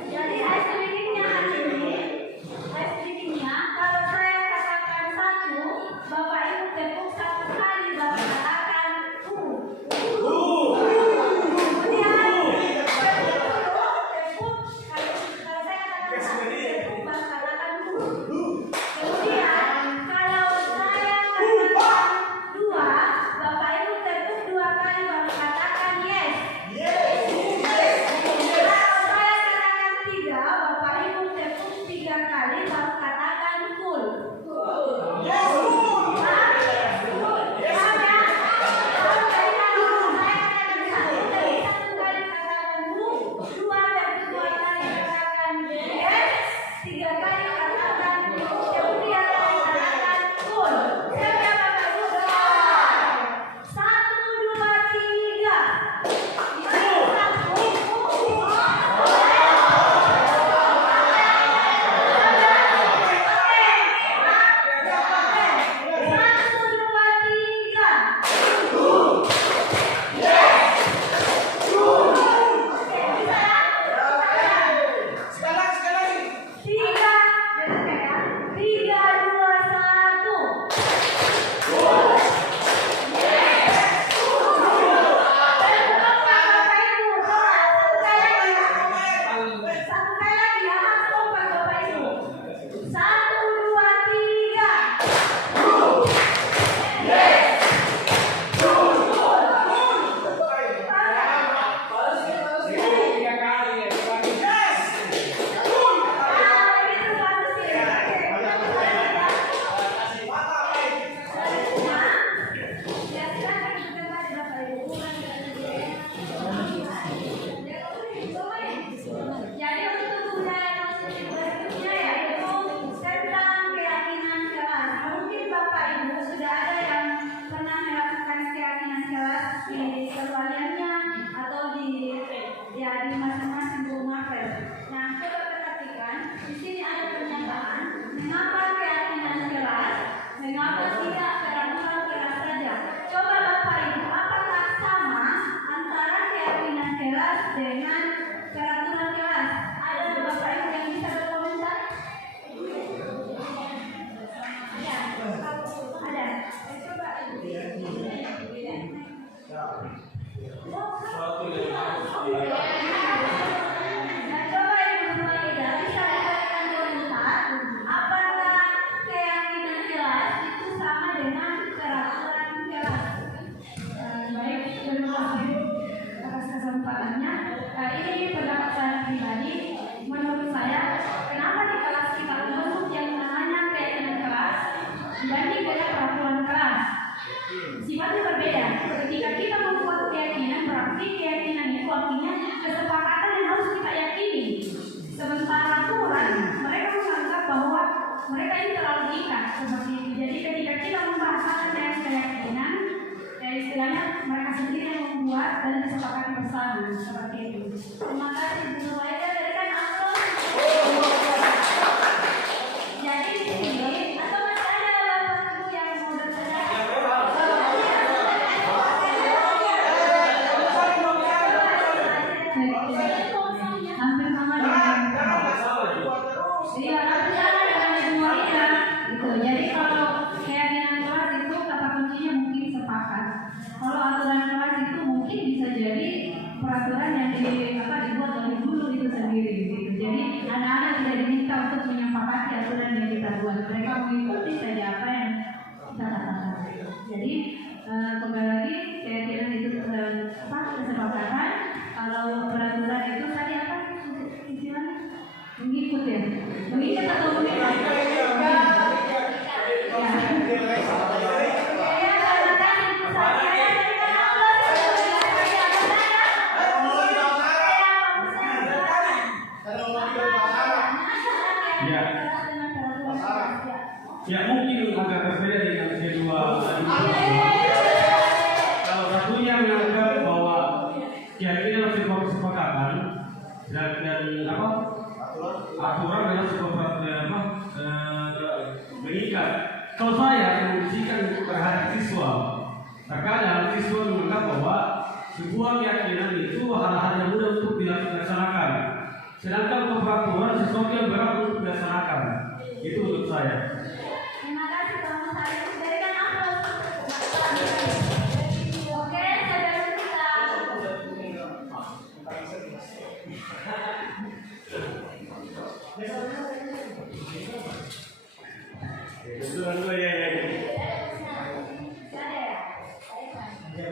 Jadi ice creamnya hari ini, ice creamnya kalau saya katakan satu, Bapak Ibu tepuk satu kali, Bapak katakan kemudian tepuk, kalau saya katakan satu, tepuk, Bapak katakan kemudian kalau saya katakan dua, Bapak Ibu tepuk dua kali, Bapak katakan yes. Tiga, Bapak Ibu tepuk tiga kali, baru katakan full. Satu kali katakan dua tepuk dua kali katakan yes. seperti itu. Jadi ketika kita membahas hal yang keyakinan, ya istilahnya mereka sendiri yang membuat dan disepakati bersama seperti itu. Terima kasih Bu Waida, berikan aplaus. Jadi di sini atau masih ada bapak ibu yang mau bertanya? Hampir sama dengan iya, hampir sama dengan Ibu Waida gitu. Jadi kalau keyakinan kelas itu kata kuncinya mungkin sepakat. Kalau aturan kelas itu mungkin bisa jadi peraturan yang dibuat oleh guru itu sendiri gitu. Jadi anak-anak tidak diminta untuk menyepakati aturan yang kita buat. Mereka mengikuti saja apa yang kita katakan. Jadi kembali lagi keyakinan itu kesepakatan. Kalau peraturan itu tadi apa istilahnya? Mengikut ya? Mengikat atau mengikut? Ya mungkin agak berbeda dengan kedua. Kalau satunya menganggap bahwa keyakinan sebuah kesepakatan dan apa aturan adalah sebuah mengikat. Kalau saya mengisikan terhadap siswa, terkadang siswa menganggap bahwa sebuah keyakinan itu hal-hal yang mudah untuk dilaksanakan, sedangkan peraturan sesuatu yang berat untuk dilaksanakan. Itu menurut saya. Terima kasih Pak Musari, berikan aplaus. Oke, saudara kita.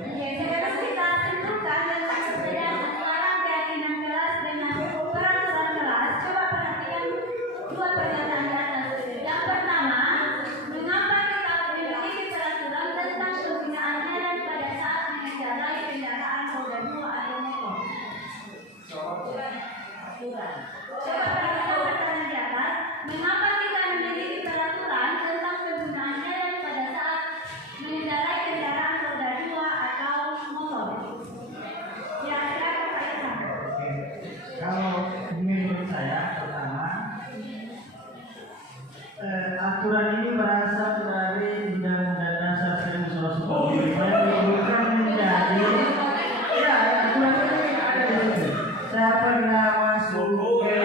Oke, saudara kita tentukan tentang perbedaan antara keyakinan kelas dengan peraturan kelas. Coba perhatikan dua pernyataan di atas. Yang pertama, mengapa kita memiliki peraturan tentang penggunaan helm pada saat mengendarai kendaraan roda 2 atau motor? Coba perhatikan pertanyaan di atas. Mengapa kita memiliki peraturan tentang penggunaan helm pada saat mengendarai kendaraan roda 2 atau motor? Ya, silakan Pak Irfan. Kalau menurut saya pertama aturan ini berasal dari Undang-Undang Dasar 1945 bukan menjadi ya aturan ini ada di situ. Saya pernah masuk ke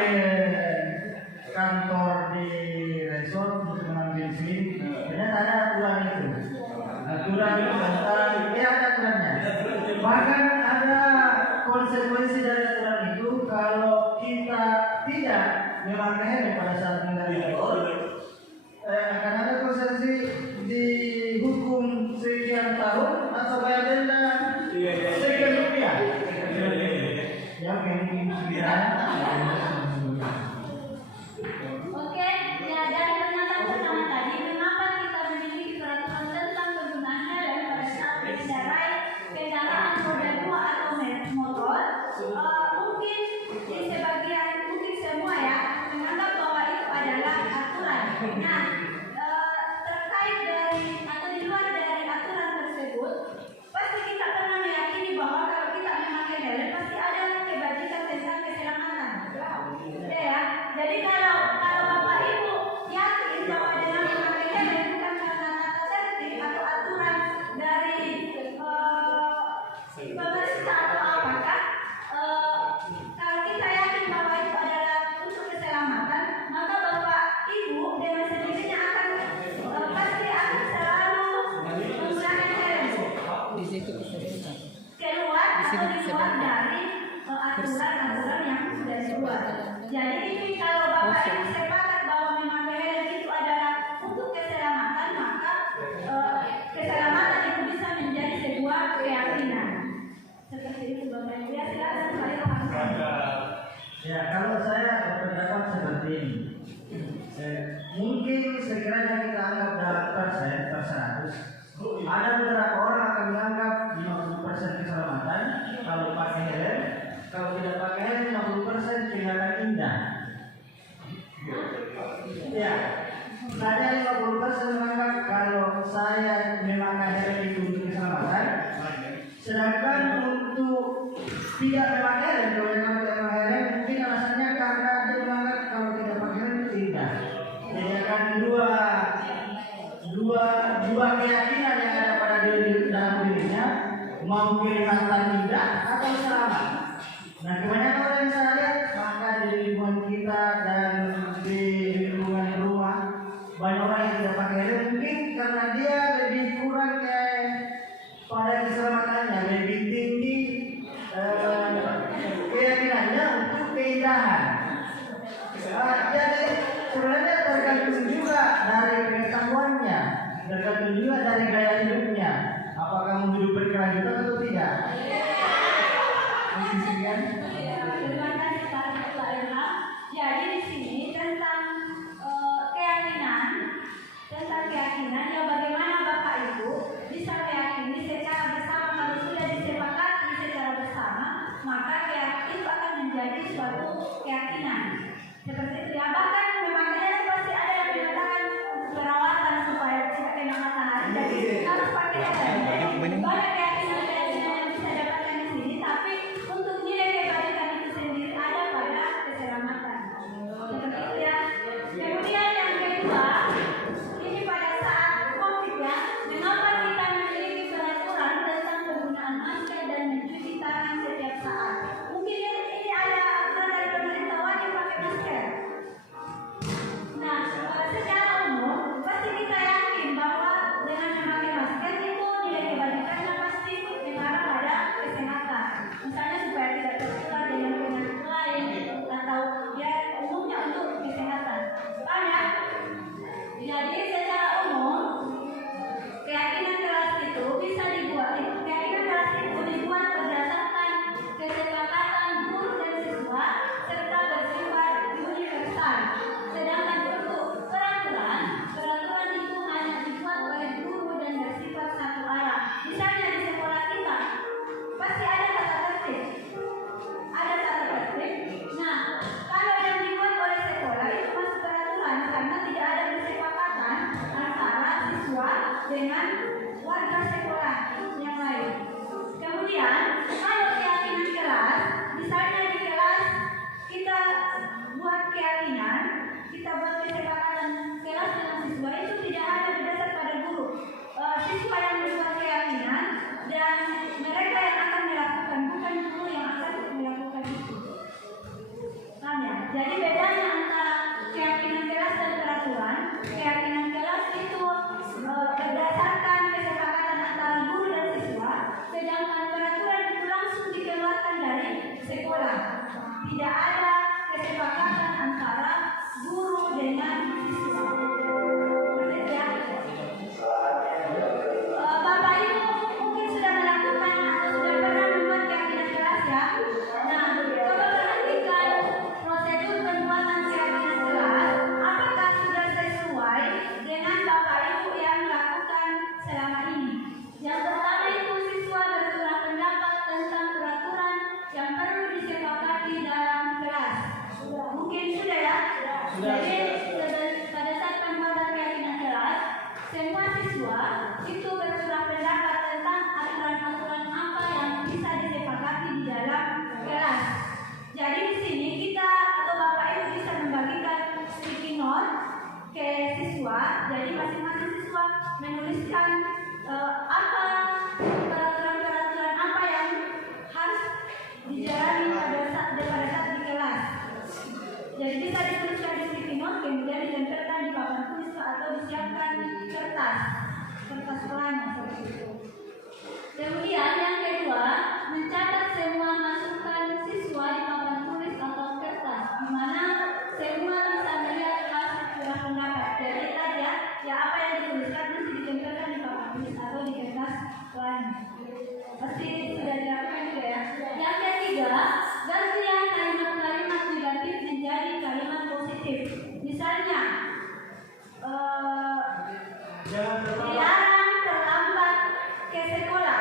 kantor di resort untuk mengambil SIM, ternyata ada aturan itu. Aturan tentang ada aturannya. Bahkan ada konsekuensi dari aturan itu kalau kita tidak memakai helm pada saat mengendarai motor. Akan ada konsekuensi dihukum sekian tahun atau bayar denda sekian rupiah. Ya mungkin sekian. Oke, ya dari pernyataan pertama tadi, mengapa kita memiliki peraturan tentang penggunaan helm pada saat mengendarai kendaraan roda 2 atau motor? Mungkin di sebagian, mungkin semua ya, menganggap bahwa itu adalah aturan. Nah, terkait dari atau di luar dari aturan tersebut, pasti kita pernah meyakini bahwa kalau kita memakai helm pasti ada kebajikan tentang keselamatan. Ya, jadi kalau Bapak Ibu yakin bahwa dengan memakai helm bukan karena tata tertib atau aturan dari pemerintah atau apakah, kalau kita yakin bahwa itu adalah untuk keselamatan, maka Bapak Ibu dengan sendirinya akan pasti akan selalu menggunakan helm keluar atau di luar dari aturan-aturan yang sudah dibuat. Jadi ini kalau Bapak Ibu sepakat bahwa memakai helm itu adalah untuk keselamatan, maka keselamatan itu bisa menjadi sebuah keyakinan. Seperti itu Bapak Ibu. Ya, silakan Pak Irfan. Ya kalau saya berpendapat seperti ini, mungkin sekiranya kita anggap dalam persen per 100, ada beberapa orang akan menganggap 50% keselamatan kalau pakai helm, kalau tidak pakai helm 50% kelihatan indah. Ya, saya 50% saya menganggap kalau saya memang ada itu untuk keselamatan, sedangkan untuk tidak memakai helm, kalau yang memang helm mungkin alasannya karena dia menganggap kalau tidak pakai helm tidak. Jadi akan dua keyakinan yang ada pada diri dalam dirinya, mau kelimatan tidak atau selamat. Nah, kebanyakan orang yang saya lihat maka di lingkungan kita dan di lingkungan rumah banyak orang yang tidak pakai helm mungkin karena dia lebih kurang pada keselamatannya, lebih tinggi keyakinannya untuk keindahan. Jadi sebenarnya tergantung juga dari pengetahuannya, tergantung juga dari gaya hidupnya. Apakah mau hidup berkelanjutan atau tidak? Sekian. Terima kasih Pak Ilham. Jadi di sini tentang keyakinan ya bagaimana Bapak Ibu bisa meyakini secara bersama. Kalau sudah disepakati secara bersama, maka itu akan menjadi suatu keyakinan. Seperti itu ya. Bahkan memang pasti ada yang mengatakan perawatan supaya tidak kena matahari. Jadi harus pakai helm. Banyak keyakinan yang bisa dapatkan di sini, tapi untuk nilai kebaikan itu sendiri ada pada keselamatan. Seperti itu ya. Kemudian yang kedua, ini pada saat COVID ya, mengapa kita memiliki peraturan tentang penggunaan masker dan mencuci tangan setiap saat? Mungkin ini ada aturan dari pemerintah wajib pakai masker. Nah, secara umum pasti kita yakin bahwa dengan memakai masker itu nilai kebaikannya pasti mengarah pada kesehatan. Misalnya supaya tidak tertular dengan penyakit lain atau ya umumnya untuk kesehatan. Banyak. Jadi secara umum keyakinan kelas itu bisa dibuat. Keyakinan kelas itu dibuat berdasarkan kesepakatan guru dan siswa serta bersifat universal. Sedangkan untuk peraturan itu hanya dibuat oleh guru dan bersifat satu arah. Misalnya di sekolah kita pasti ada tata tertib. Nah, kalau yang dibuat oleh sekolah itu masuk peraturan karena tidak ada kesepakatan antara siswa dengan warga sekolah yang lain. Kemudian, kalau keyakinan kelas, misalnya di kelas kita buat keyakinan, kita buat kesepakatan kelas dengan siswa itu tidak ada berdasar pada guru. Siswa yang membuat keyakinan dan mereka yang akan melakukan, bukan guru yang akan melakukan itu. Paham ya? Jadi bedanya antara keyakinan kelas dan peraturan. Keyakinan kelas itu berdasarkan kesepakatan antara guru dan siswa, sedangkan peraturan itu langsung dikeluarkan dari sekolah. Tidak ada kesepakatan antara guru dengan siswa. Betul ya? Bapak Ibu mungkin sudah melakukan atau sudah pernah membuat keyakinan kelas ya. Nah, coba perhatikan prosedur pembuatan keyakinan kelas. Apakah sudah sesuai dengan Bapak Ibu yang melakukan selama ini? Yang pertama itu siswa bertukar pendapat tentang peraturan yang perlu disepakati dalam kelas. Mungkin sudah ya. Jadi pada saat pembuatan keyakinan kelas, semua siswa itu bertukar pendapat tentang aturan-aturan apa yang bisa disepakati di dalam kelas. Jadi di sini kita atau Bapak Ibu bisa membagikan sticky note ke siswa. Jadi masing-masing siswa menuliskan apa peraturan-peraturan apa yang harus dijalani pada saat di kelas. Jadi bisa dituliskan di sticky note, kemudian ditempelkan di papan tulis atau disiapkan kertas pelanya seperti itu. Kemudian yang kedua, mencatat semua masukan siswa di papan tulis atau kertas, di mana semua bisa melihat hasil curah pendapat. Jadi tadi ya apa yang dituliskan nanti ditempelkan di papan tulis atau di kertas pelanya. Pasti sudah dilakukan juga ya. Yang ketiga, gantian kalimat-kalimat negatif menjadi kalimat positif. Misalnya, dilarang terlambat ke sekolah.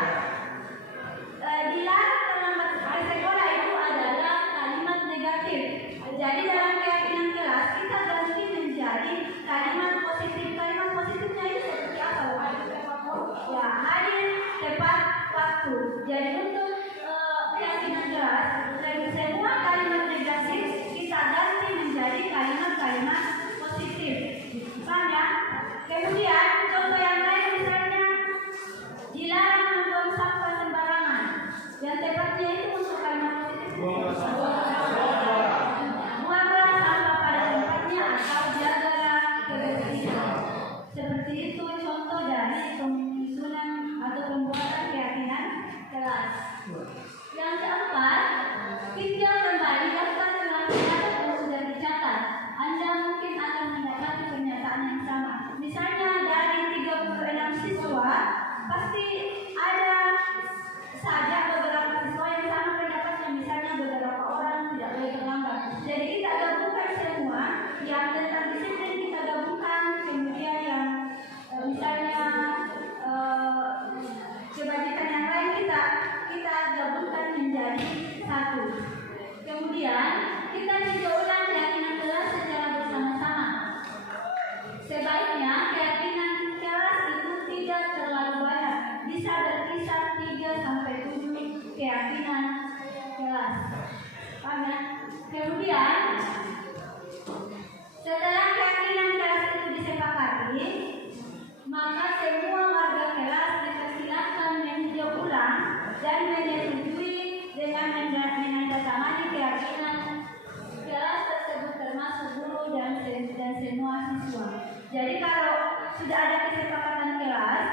semua siswa. Jadi kalau sudah ada kesepakatan kelas,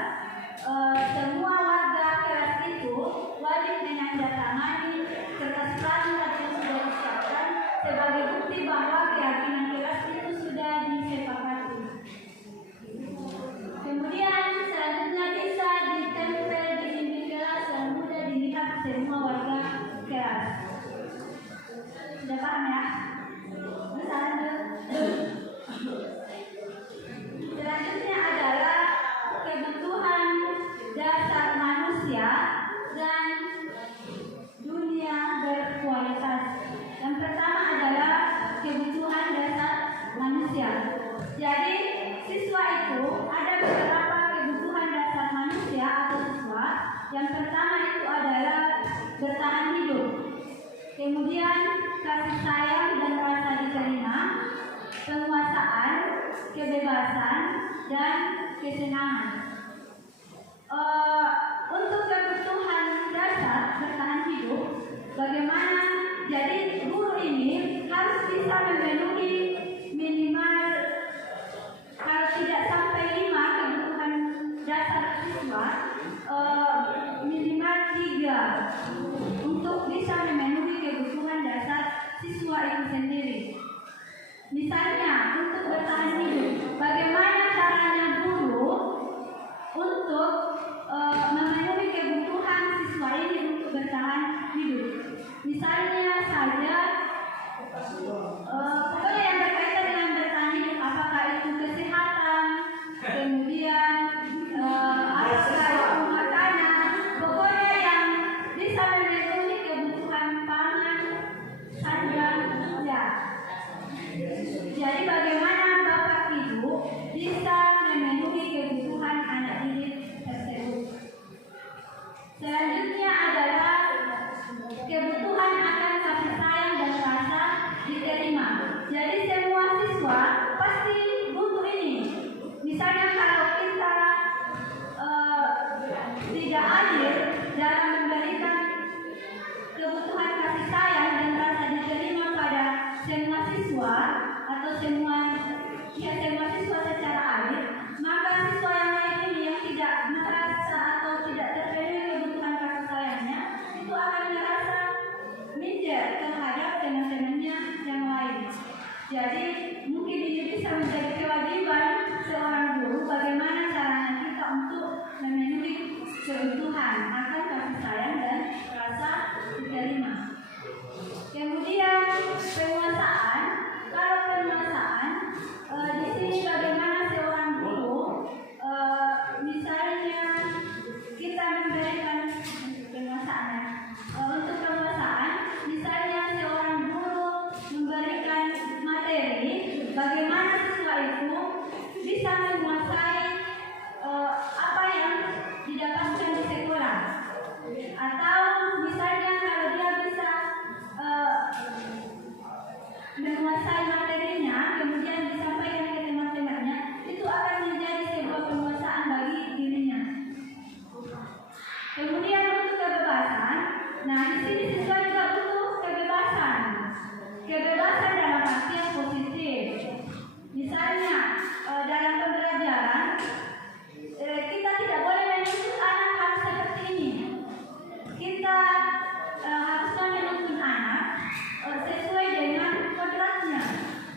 semua warga kelas itu wajib menandatangani kertas pernyataan yang sudah disiapkan sebagai bukti bahwa keyakinan kelas itu sudah disepakati. Kemudian selanjutnya bisa ditempel di dinding kelas dan mudah dilihat semua warga kelas. Sudah paham ya? Selanjutnya adalah kebutuhan dasar manusia dan dunia berkualitas. Yang pertama adalah kebutuhan dasar manusia. Jadi siswa itu ada beberapa kebutuhan dasar manusia atau siswa. Yang pertama itu adalah bertahan hidup. Kemudian kasih sayang dan rasa diterima, penguasaan, kebebasan, dan kesenangan. Untuk kebutuhan dasar bertahan hidup, bagaimana? Jadi guru ini harus bisa memenuhi minimal kalau tidak sampai 5 kebutuhan dasar siswa, minimal 3 untuk bisa memenuhi kebutuhan dasar siswa itu sendiri. Misalnya untuk bertahan hidup, bagaimana caranya guru untuk memenuhi kebutuhan siswa ini untuk bertahan hidup? Misalnya saja, pokoknya yang berkaitan dengan bertahan hidup, apakah itu kesehatan, kemudian apakah itu makanan, pokoknya yang bisa memenuhi kebutuhan pangan saja. Ya. Jadi bagaimana Bapak Ibu bisa memenuhi kebutuhan anak didik tersebut? Selanjutnya adalah kebutuhan akan kasih sayang dan rasa diterima. Jadi semua siswa pasti butuh ini. Misalnya kalau kita tidak adil dalam memberikan kebutuhan kasih sayang dan rasa diterima pada semua siswa atau semua siswa secara adil, maka siswa yang lain ini yang tidak merasa atau tidak terpenuhi kebutuhan kasih sayangnya itu akan merasa minder terhadap teman-temannya yang lain. Jadi mungkin ini bisa menjadi kewajiban seorang guru bagaimana caranya kita untuk memenuhi kebutuhan akan kasih sayang dan rasa diterima. Kemudian penguasaan. Kalau penguasaan, di sini bagaimana seorang guru, misalnya kita memberikan penguasaan. Untuk penguasaan, misalnya seorang guru memberikan materi, bagaimana siswa itu bisa menguasai apa yang didapatkan di sekolah. Atau misalnya kalau dia bisa menguasai materinya, kemudian disampaikan ke teman-temannya, itu akan menjadi sebuah penguasaan bagi dirinya. Kemudian untuk kebebasan, nah di sini siswa juga butuh kebebasan. Kebebasan dalam arti yang positif. Misalnya dalam pembelajaran, kita tidak boleh menuntut anak harus seperti ini. Kita harusnya menuntut anak sesuai dengan kodratnya,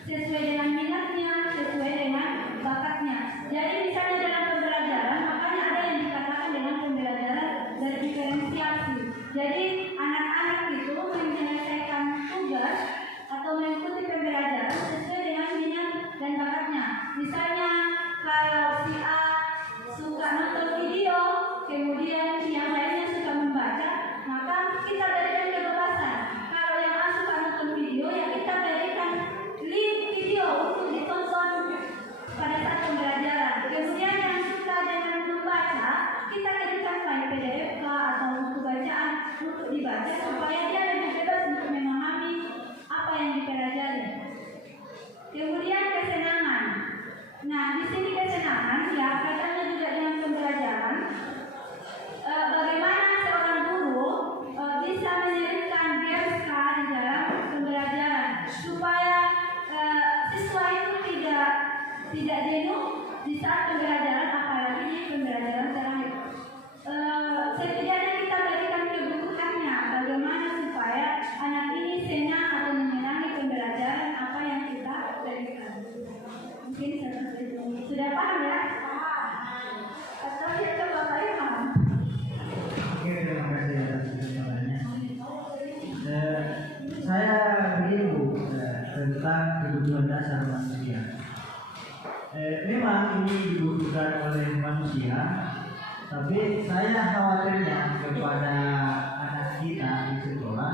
sesuai dengan minatnya, sesuai dengan bakatnya. Jadi misalnya dalam pembelajaran, makanya ada yang dikatakan dengan pembelajaran berdiferensiasi. Jadi anak-anak itu menyelesaikan tugas atau mengikuti pembelajaran sesuai dengan minat dan bakatnya. Misalnya kalau si A suka nonton video, kemudian yang lainnya suka membaca, maka kita berikan kebebasan. Kalau yang A suka nonton video, ya kita berikan link video untuk ditonton pada saat pembelajaran. Kemudian yang suka dengan membaca, kita berikan file PDF atau buku bacaan untuk dibaca supaya dia lebih bebas untuk memahami apa yang dipelajari. Kemudian kesenangan. Nah, di sini kesenangan ya kaitannya juga dengan pembelajaran. Bagaimana seorang guru bisa menyelipkan GSK di dalam pembelajaran supaya siswa itu tidak tidak jenuh di saat pembelajaran, apalagi di pembelajaran terakhir. Setidaknya kita berikan kebutuhannya, bagaimana supaya anak ini senang atau menyenangi pembelajaran apa yang kita berikan. Mungkin seperti itu. Sudah paham ya? Atau ya coba Pak Ilham? Oke, terima kasih atas kesempatannya. Saya begini Bu, tentang kebutuhan dasar manusia. Memang ini dibutuhkan oleh manusia, tapi saya khawatirnya kepada anak kita di sekolah,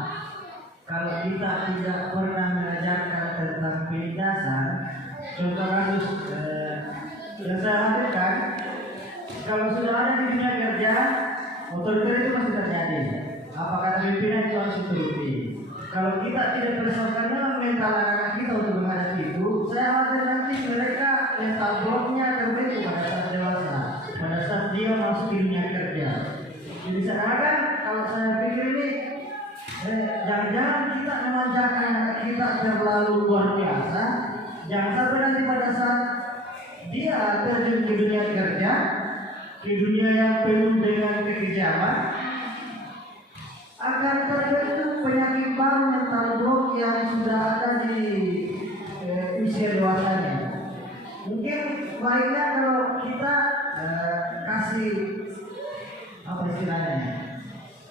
kalau kita tidak pernah mengajarkan tentang pilih dasar. Contoh kasus yang saya khawatirkan, kalau sudah ada di dunia kerja, otoriter itu masih terjadi. Apa kata pimpinan itu harus dituruti. Kalau kita tidak bersama mental anak kita untuk menghadapi itu, saya khawatir nanti mereka mental bloknya terbentuk pada saat dewasa, pada saat dia masuk di dunia kerja. Jadi sekarang kalau saya pikir ini, jangan-jangan kita memanjakan anak kita terlalu luar biasa. Jangan sampai nanti pada saat dia terjun di dunia kerja, di dunia yang penuh dengan kekejaman, akan terbentuk penyakit baru mental block yang sudah ada di usia dewasanya. Mungkin baiknya kalau kita kasih apa istilahnya?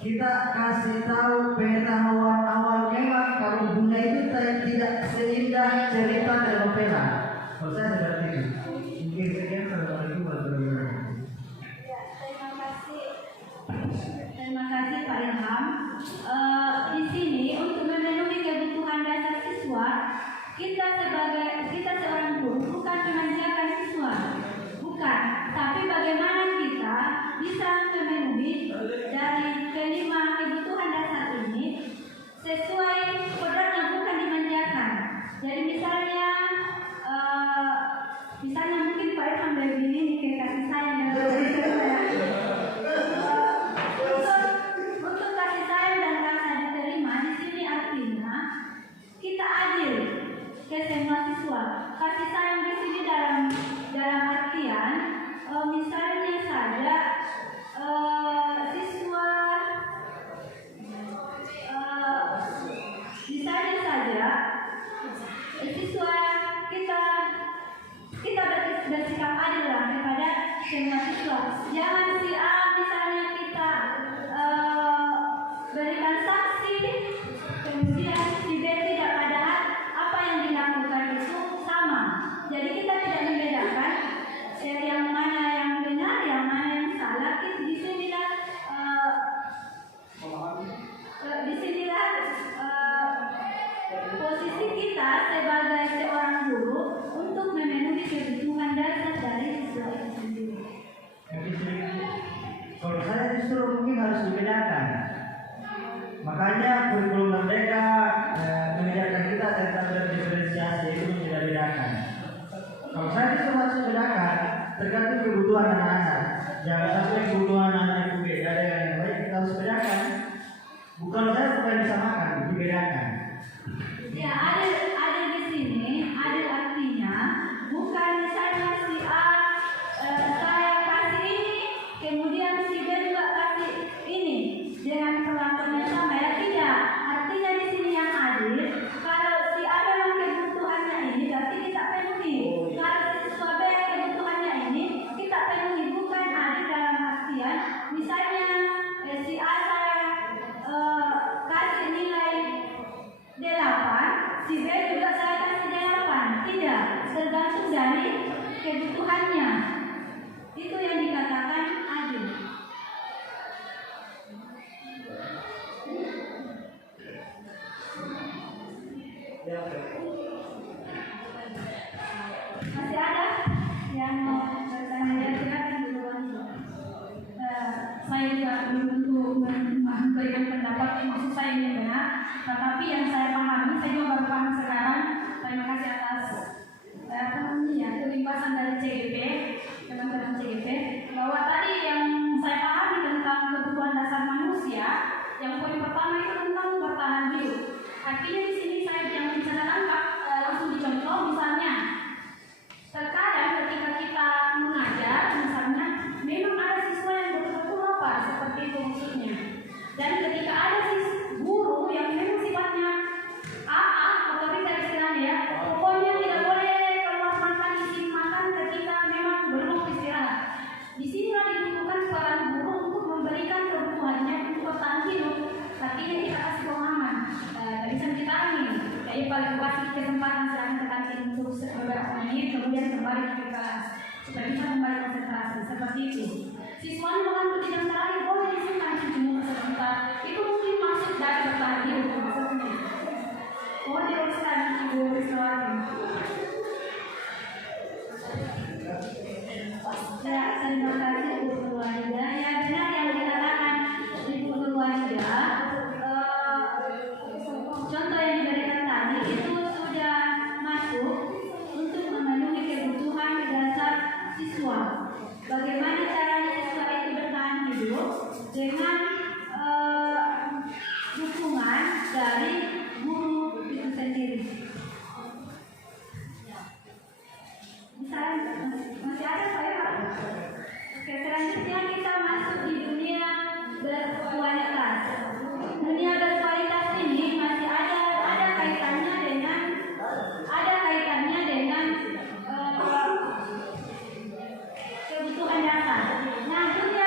Kita kasih tahu pengetahuan awal memang kalau bunga itu tidak seindah cerita telenovela. Kalau saya seperti itu. Mungkin sekian kalau itu Ya, terima kasih Pak Ilham. Di sini untuk memenuhi kebutuhan dasar siswa, kita seorang guru bukan memanjakan siswa, bukan, tapi bagaimana kita bisa memenuhi dari kelima kebutuhan dasar ini sesuai kodratnya, bukan dimanjakan. Jadi misalnya mungkin Pak Ilham dari ini kayak kasih sayang dan untuk kasih sayang dan rasa diterima di sini artinya kita adil ke semua siswa. Kasih sayang di sini dalam artian misalnya saja siswa kita bersikap adil lah kepada semua siswa. Jangan si A misalnya kita berikan sanksi, kemudian si B tidak, padahal apa yang dilakukan itu sama. Jadi kita tidak membedakan yang mana yang benar, yang mana yang salah. Disinilah posisi kita sebagai seorang guru untuk memenuhi kebutuhan dasar dari siswa itu sendiri. Kalau saya justru mungkin harus dibedakan. Makanya kurikulum merdeka mengajarkan kita tentang berdiferensiasi itu membedakan. Kalau saya justru harus membedakan tergantung kebutuhan anak-anak. Jangan sampai kebutuhan anak itu beda dengan yang baik, kita harus bedakan. Bukan saya bukan disamakan, dibedakan. Ya, adil di sini, adil artinya bukan misalnya si A saya kasih ini, kemudian si B juga kasih ini dengan perlakuan yang sama, ya tidak. Artinya di sini yang adil, kalau si A memang kebutuhannya ini, berarti kita penuhi. Kalau si siswa B kebutuhannya ini, kita penuhi. Bukan adil dalam artian, misalnya si A saya kasih nilai 8, si B juga saya kasih 8. Tidak, tergantung dari kebutuhannya. Itu yang dikatakan adil. Masih ada yang mau bertanya? Silakan duluan. Saya juga belum memberikan pendapat yang maksud saya ini benar, tetapi yang saya pahami, saya juga baru paham sekarang. Terima kasih atas kebebasan dari CGP, teman-teman CGP, bahwa tadi yang saya pahami tentang kebutuhan dasar manusia, yang poin pertama itu tentang bertahan hidup. Artinya di sini saya yang bisa nangkap langsung dicontoh, misalnya terkadang kemudian kembali ke kelas supaya bisa kembali konsentrasi seperti itu. Siswanya mengantuk di jam terakhir boleh disimpan sejumlah sebentar. Itu mungkin maksud dari bertahan hidup maksudnya. Mohon diuruskan Ibu Riswati. Ya, terima kasih Ibu Nurwalida. Ya benar yang dikatakan Ibu Nurwalida. Contoh yang diberikan tadi itu sudah masuk untuk memenuhi kebutuhan dasar siswa. Bagaimana caranya siswa itu bertahan hidup dengan dukungan dari guru itu sendiri. Misalnya masih ada Pak ya? Oke, selanjutnya kita masuk di dunia berkualitas. Dunia berkualitas ini masih ada kaitannya dengan kebutuhan dasar. Nah, dunia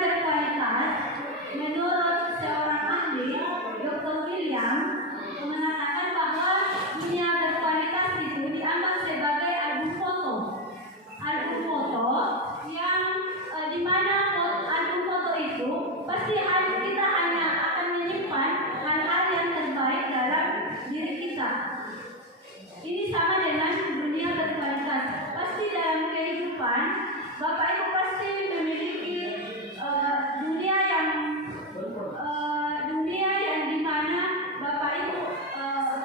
berkualitas menurut seorang ahli, Dr. William, mengatakan bahwa dunia berkualitas itu dianggap sebagai album foto yang dimana album foto itu pasti kita hanya akan menyimpan hal-hal yang terbaik dalam diri kita. Ini sama dengan dunia berkualitas. Pasti dalam kehidupan Bapak Ibu pasti memiliki dunia yang dimana Bapak Ibu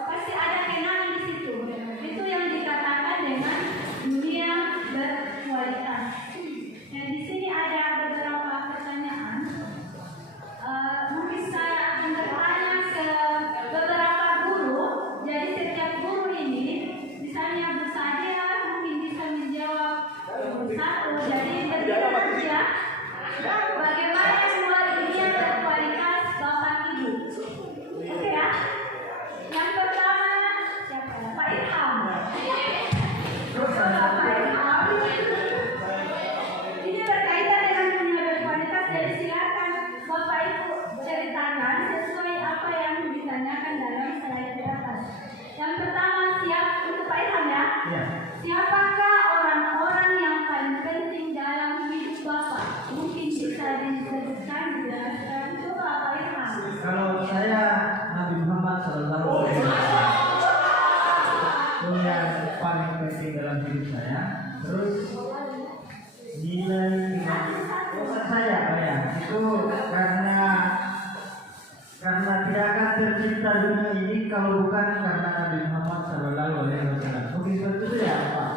pasti ada kenangan di situ. Itu yang dikatakan dengan dunia berkualitas. Nah, di sini ada beberapa pertanyaan. Mungkin saya akan bertanya ke beberapa guru. Jadi setiap guru ini, misalnya Bu Sadia mungkin bisa menjawab satu. Jadi berbicara saja. Bagaimana sebuah dunia berkualitas Bapak Ibu? Oke ya. Yang pertama siapa ya? Pak Ilham. Pak Ilham. Ini berkaitan dengan dunia berkualitas. Jadi silakan Bapak Ibu ceritakan sesuai apa yang ditanyakan dalam slide di atas. Yang pertama siap untuk Pak Ilham ya. Siapakah orang-orang yang paling penting dalam hidup Bapak? Mungkin bisa disebutkan, dijelaskan. Coba Pak Ilham. Kalau saya Nabi Muhammad SAW itu yang paling penting dalam hidup saya. Terus nilai saya itu karena tidak akan tercipta dunia ini kalau bukan karena Nabi Muhammad SAW. Mungkin seperti itu ya Pak.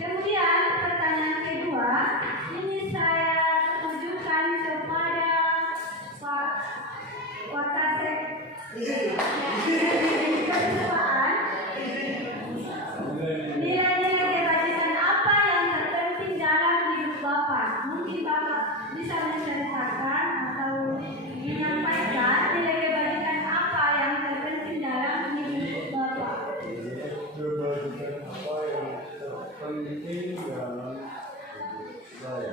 Kemudian pertanyaan kedua, ini saya tujukan kepada Pak Wakasek. Kesukaan. Nilai-nilai kebajikan apa yang terpenting dalam hidup Bapak? Mungkin Bapak bisa menceritakan atau menyampaikan nilai kebajikan apa yang terpenting dalam hidup Bapak. Kebajikan apa yang terpenting dalam saya?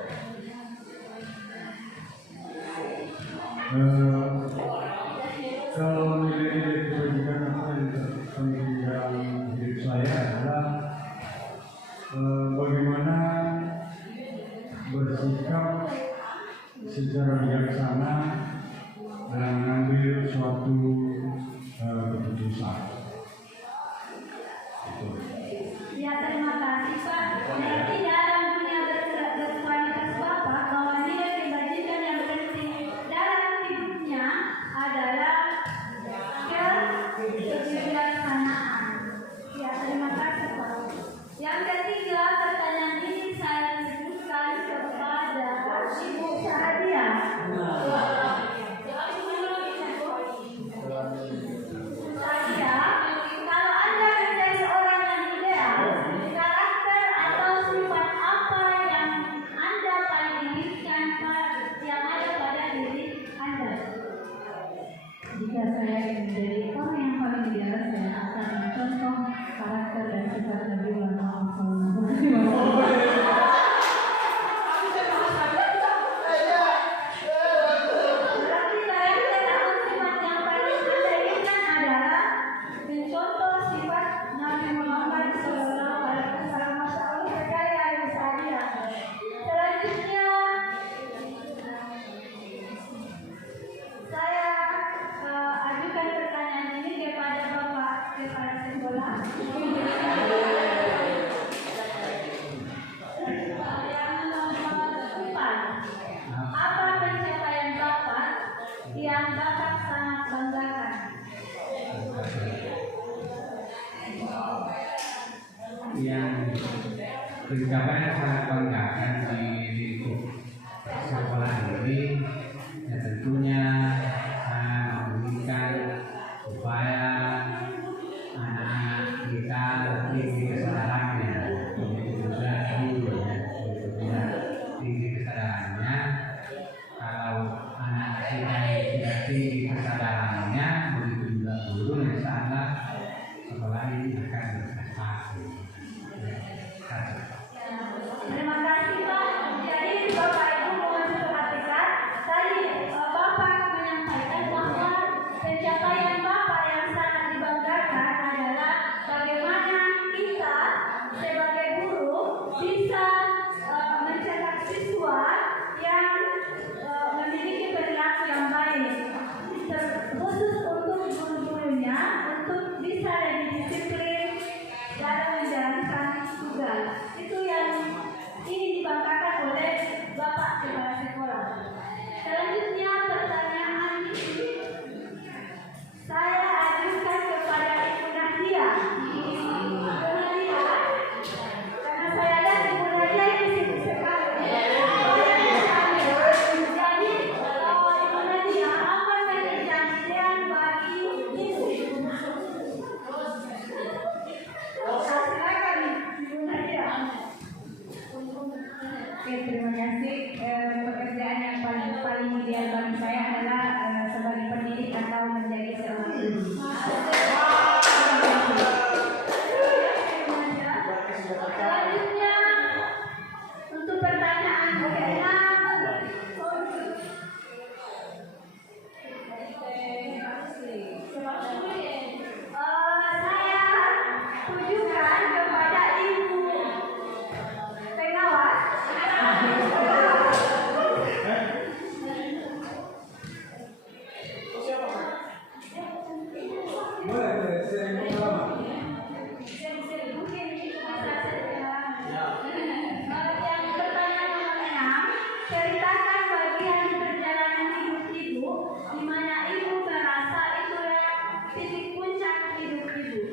Kalau nilai-nilai kebajikan apa yang terpenting dalam hidup saya adalah bagaimana bersikap secara bijaksana dalam mengambil suatu keputusan. Ya, terima kasih Pak. Berarti dalam dunia berkualitas Bapak bahwa nilai kebajikan yang penting dalam hidupnya adalah kebijaksanaan. Ya, terima kasih Pak. Yang ketiga, pertanyaan ini saya tujukan kepada Ibu Sadia. Sadia, kalau Anda menjadi orang yang ideal, karakter atau yang pencapaian sangat banggakan di lingkup sekolah ini, ya tentunya saya menginginkan supaya anak-anak kita tinggi kesadarannya, begitu juga guru ya, begitu juga tinggi kesadarannya. Kalau anak kita yang tidak tinggi kesadarannya, begitu juga guru, insya Allah sekolah ini akan berprestasi. Terima kasih Pak. Jadi Bapak Ibu mohon diperhatikan. Tadi Bapak menyampaikan bahwa pencapaian Bapak yang sangat dibanggakan adalah bagaimana kita sebagai guru bisa mencetak siswa yang memiliki perilaku yang baik. Khusus untuk guru-gurunya untuk bisa lebih disiplin dalam menjalankan tugas. Itu yang ingin dibanggakan oleh Bapak Kepala Sekolah. Selanjutnya pertanyaan ini saya ajukan kepada Ibu Nadia. Ibu Nadia, karena saya lihat Ibu Nadia ini sibuk sekali. Jadi Ibu Nadia, apa penelitian bagi ibu? Silakan Ibu Nadia. Oke, terima kasih. Pekerjaan yang paling ideal bagi saya adalah sebagai pendidik atau menjadi seorang guru. Selanjutnya untuk pertanyaan ke-6. Saya tujukan kepada Ibu pengawas. Mungkin itu bisa yang pertanyaan nomor 6, ceritakan bagian perjalanan hidup Ibu di mana Ibu merasa itu yang titik puncak hidup Ibu.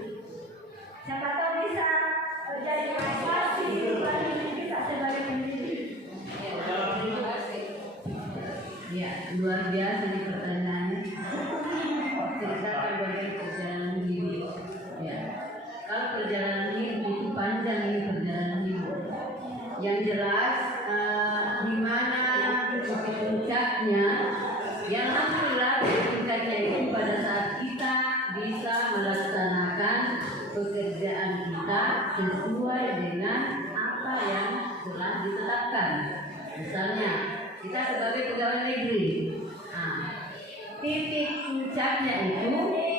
Siapa tahu bisa jadi motivasi bagi kita sebagai pendidik. Ya, luar biasa nih pertanyaannya. Ceritakan bagian perjalanan hidup. Ya, kalau perjalanan hidup itu panjang ini perjalanan hidup. Yang jelas di mana titik puncaknya, yang alhamdulillah titik puncaknya itu pada saat kita bisa melaksanakan pekerjaan kita sesuai dengan apa yang telah ditetapkan. Misalnya kita sebagai pegawai negeri, titik puncaknya itu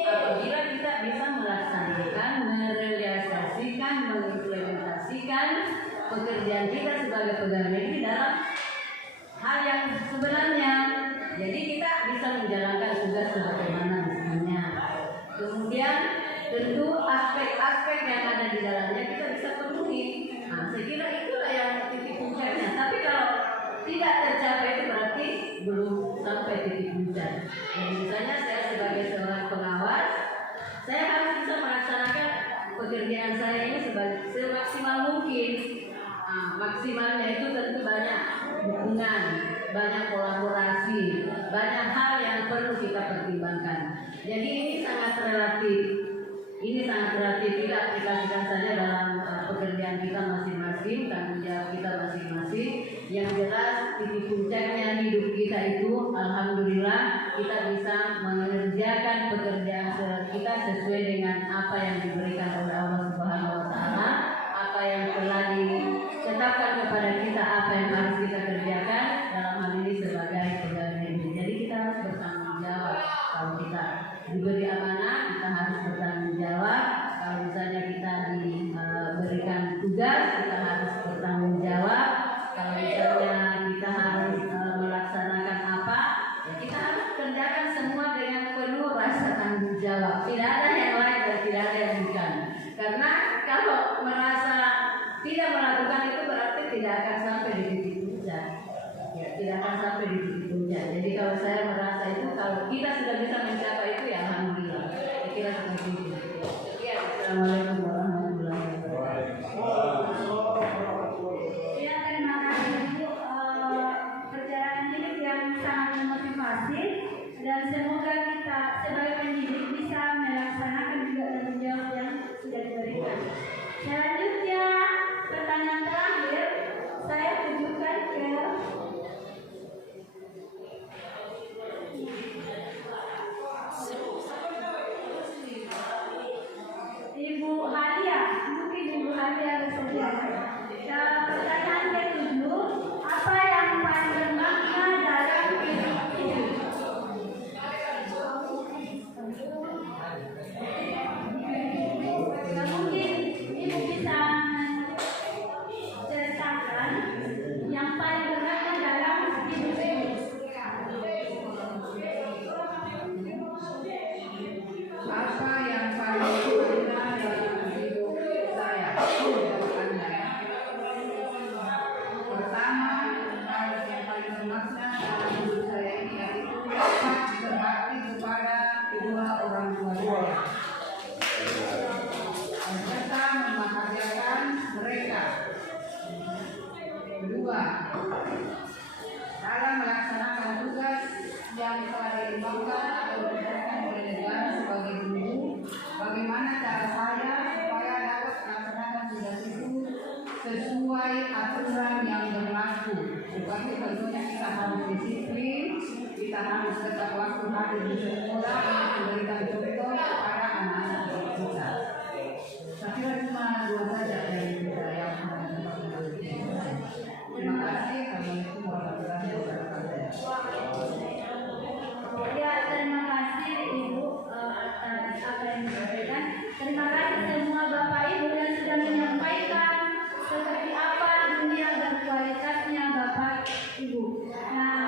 apabila kita bisa melaksanakan, merealisasikan, mengimplementasikan pekerjaan kita sebagai pegawai negeri dalam hal yang sebenarnya. Jadi kita bisa menjalankan tugas sebagaimana mestinya. Kemudian tentu aspek-aspek yang ada di dalamnya kita bisa penuhi. Saya kira itulah yang titik puncaknya. Tapi kalau tidak tercapai itu berarti belum sampai titik puncak. Dan misalnya saya sebagai seorang pengawas, saya harus bisa melaksanakan pekerjaan saya ini semaksimal mungkin. Maksimalnya itu tentu banyak dukungan, banyak kolaborasi, banyak hal yang perlu kita pertimbangkan. Jadi ini sangat relatif. Kita aplikasikan saja dalam pekerjaan kita masing-masing, tanggung jawab kita masing-masing. Yang jelas titik puncaknya hidup kita itu alhamdulillah kita bisa mengerjakan pekerjaan kita sesuai dengan apa yang diberikan oleh Allah Subhanahu wa taala, apa yang telah ditetapkan kepada kita, apa yang harus kita kerjakan dalam hal ini sebagai pegawai negeri. Jadi kita harus bertanggung jawab. Kalau kita diberi amanah, kita harus bertanggung jawab. Kalau misalnya kita diberikan tugas, kita harus bertanggung jawab. Kalau misalnya kita harus melaksanakan apa, ya kita harus kerjakan semua dengan penuh rasa tanggung jawab. Tidak ada yang lain dan tidak ada yang bukan. Karena kalau merasa tidak melakukan itu berarti tidak akan sampai di titik puncak. Ya, tidak akan sampai di titik puncak. Jadi kalau saya merasa itu, kalau kita sudah bisa mencapai itu, ya alhamdulillah. Saya kira seperti itu. Ya, assalamualaikum warahmatullahi wabarakatuh. Pertanyaan ke-7, apa yang paling bermakna dalam hidup ini? Mungkin Ibu bisa menceritakan yang paling bermakna dalam hidup ini. Apa yang paling bermakna dalam hidup saya? Pertama, hal yang paling bermakna dalam hidup saya ini yaitu dapat berbakti kepada kedua orang tua saya, serta membahagiakan mereka. Kedua, dalam melaksanakan tugas yang telah diimbangkan atau diberikan oleh negara sebagai guru, bagaimana cara saya supaya dapat melaksanakan tugas itu sesuai aturan yang berlaku. Seperti tentunya kita harus disiplin, kita harus tetap waktu hadir di sekolah untuk memberikan contoh kepada anak-anak kita. Saya kira cuma dua saja yang saya terima kasih. Assalamualaikum warahmatullahi wabarakatuh. Ya, terima kasih Ibu atas apa yang disampaikan. Terima kasih semua Bapak Ibu yang sudah menyampaikan seperti apa dunia berkualitasnya Bapak Ibu. Nah,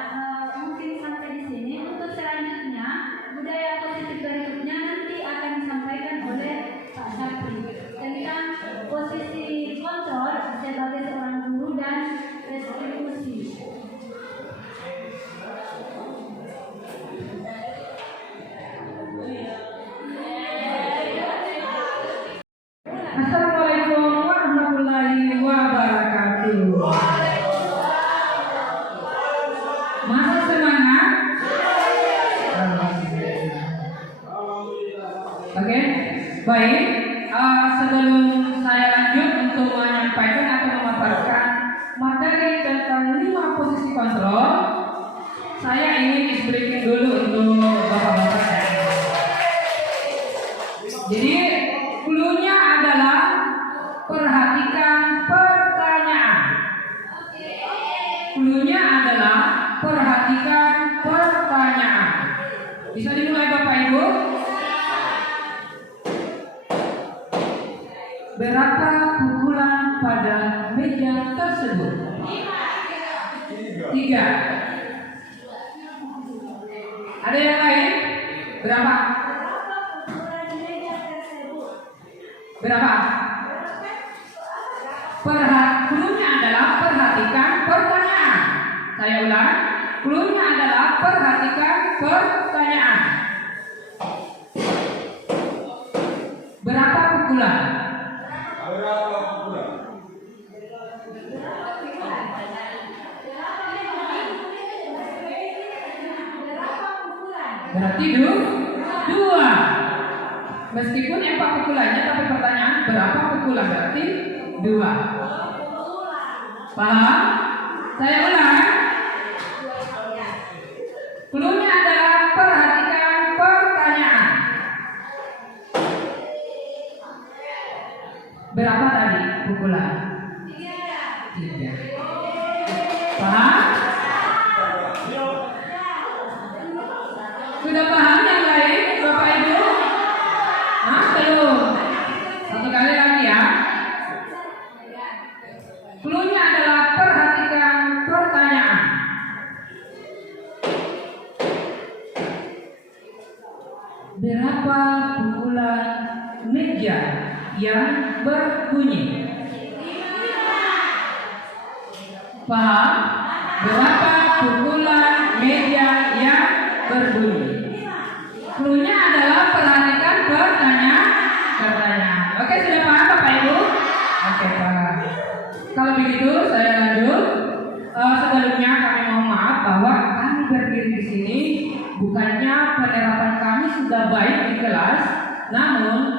mungkin sampai di sini. Untuk selanjutnya, budaya positif berikutnya nanti akan disampaikan oleh Pak Sapri tentang posisi kontrol sebagai seorang guru dan restitusi. Assalamualaikum warahmatullahi wabarakatuh. Masih semangat? Oke, baik. Sebelum saya lanjut untuk menyampaikan atau memaparkan materi tentang 5 posisi kontrol, saya ingin explain dulu untuk bapak-bapak saya. Jadi cluenya adalah perhatikan pertanyaan. Cluenya adalah perhatikan pertanyaan. Bisa dimulai Bapak Ibu? Berapa pukulan pada meja tersebut? 3. Ada yang lain? Berapa? Berapa? Cluenya adalah perhatikan pertanyaan. Saya ulang. Cluenya adalah perhatikan pertanyaan. Berapa pukulan? Berarti 2. Meskipun 4 pukulannya, tapi pertanyaan berapa pukulan, berarti 2. Paham? Saya ulang. Cluenya adalah perhatikan pertanyaan. Berapa tadi pukulan? 3. Paham? Sudah paham yang lain, Bapak Ibu? Belum. Satu kali lagi ya. Cluenya adalah perhatikan pertanyaan. Berapa pukulan meja yang berbunyi? Paham? Berapa pukulan meja yang berbunyi? Cluenya adalah perhatikan pertanyaan. Oke, sudah paham Bapak Ibu? Oke, paham. Kalau begitu saya lanjut. Sebelumnya kami mohon maaf bahwa kami berdiri di sini bukannya penerapan kami sudah baik di kelas, namun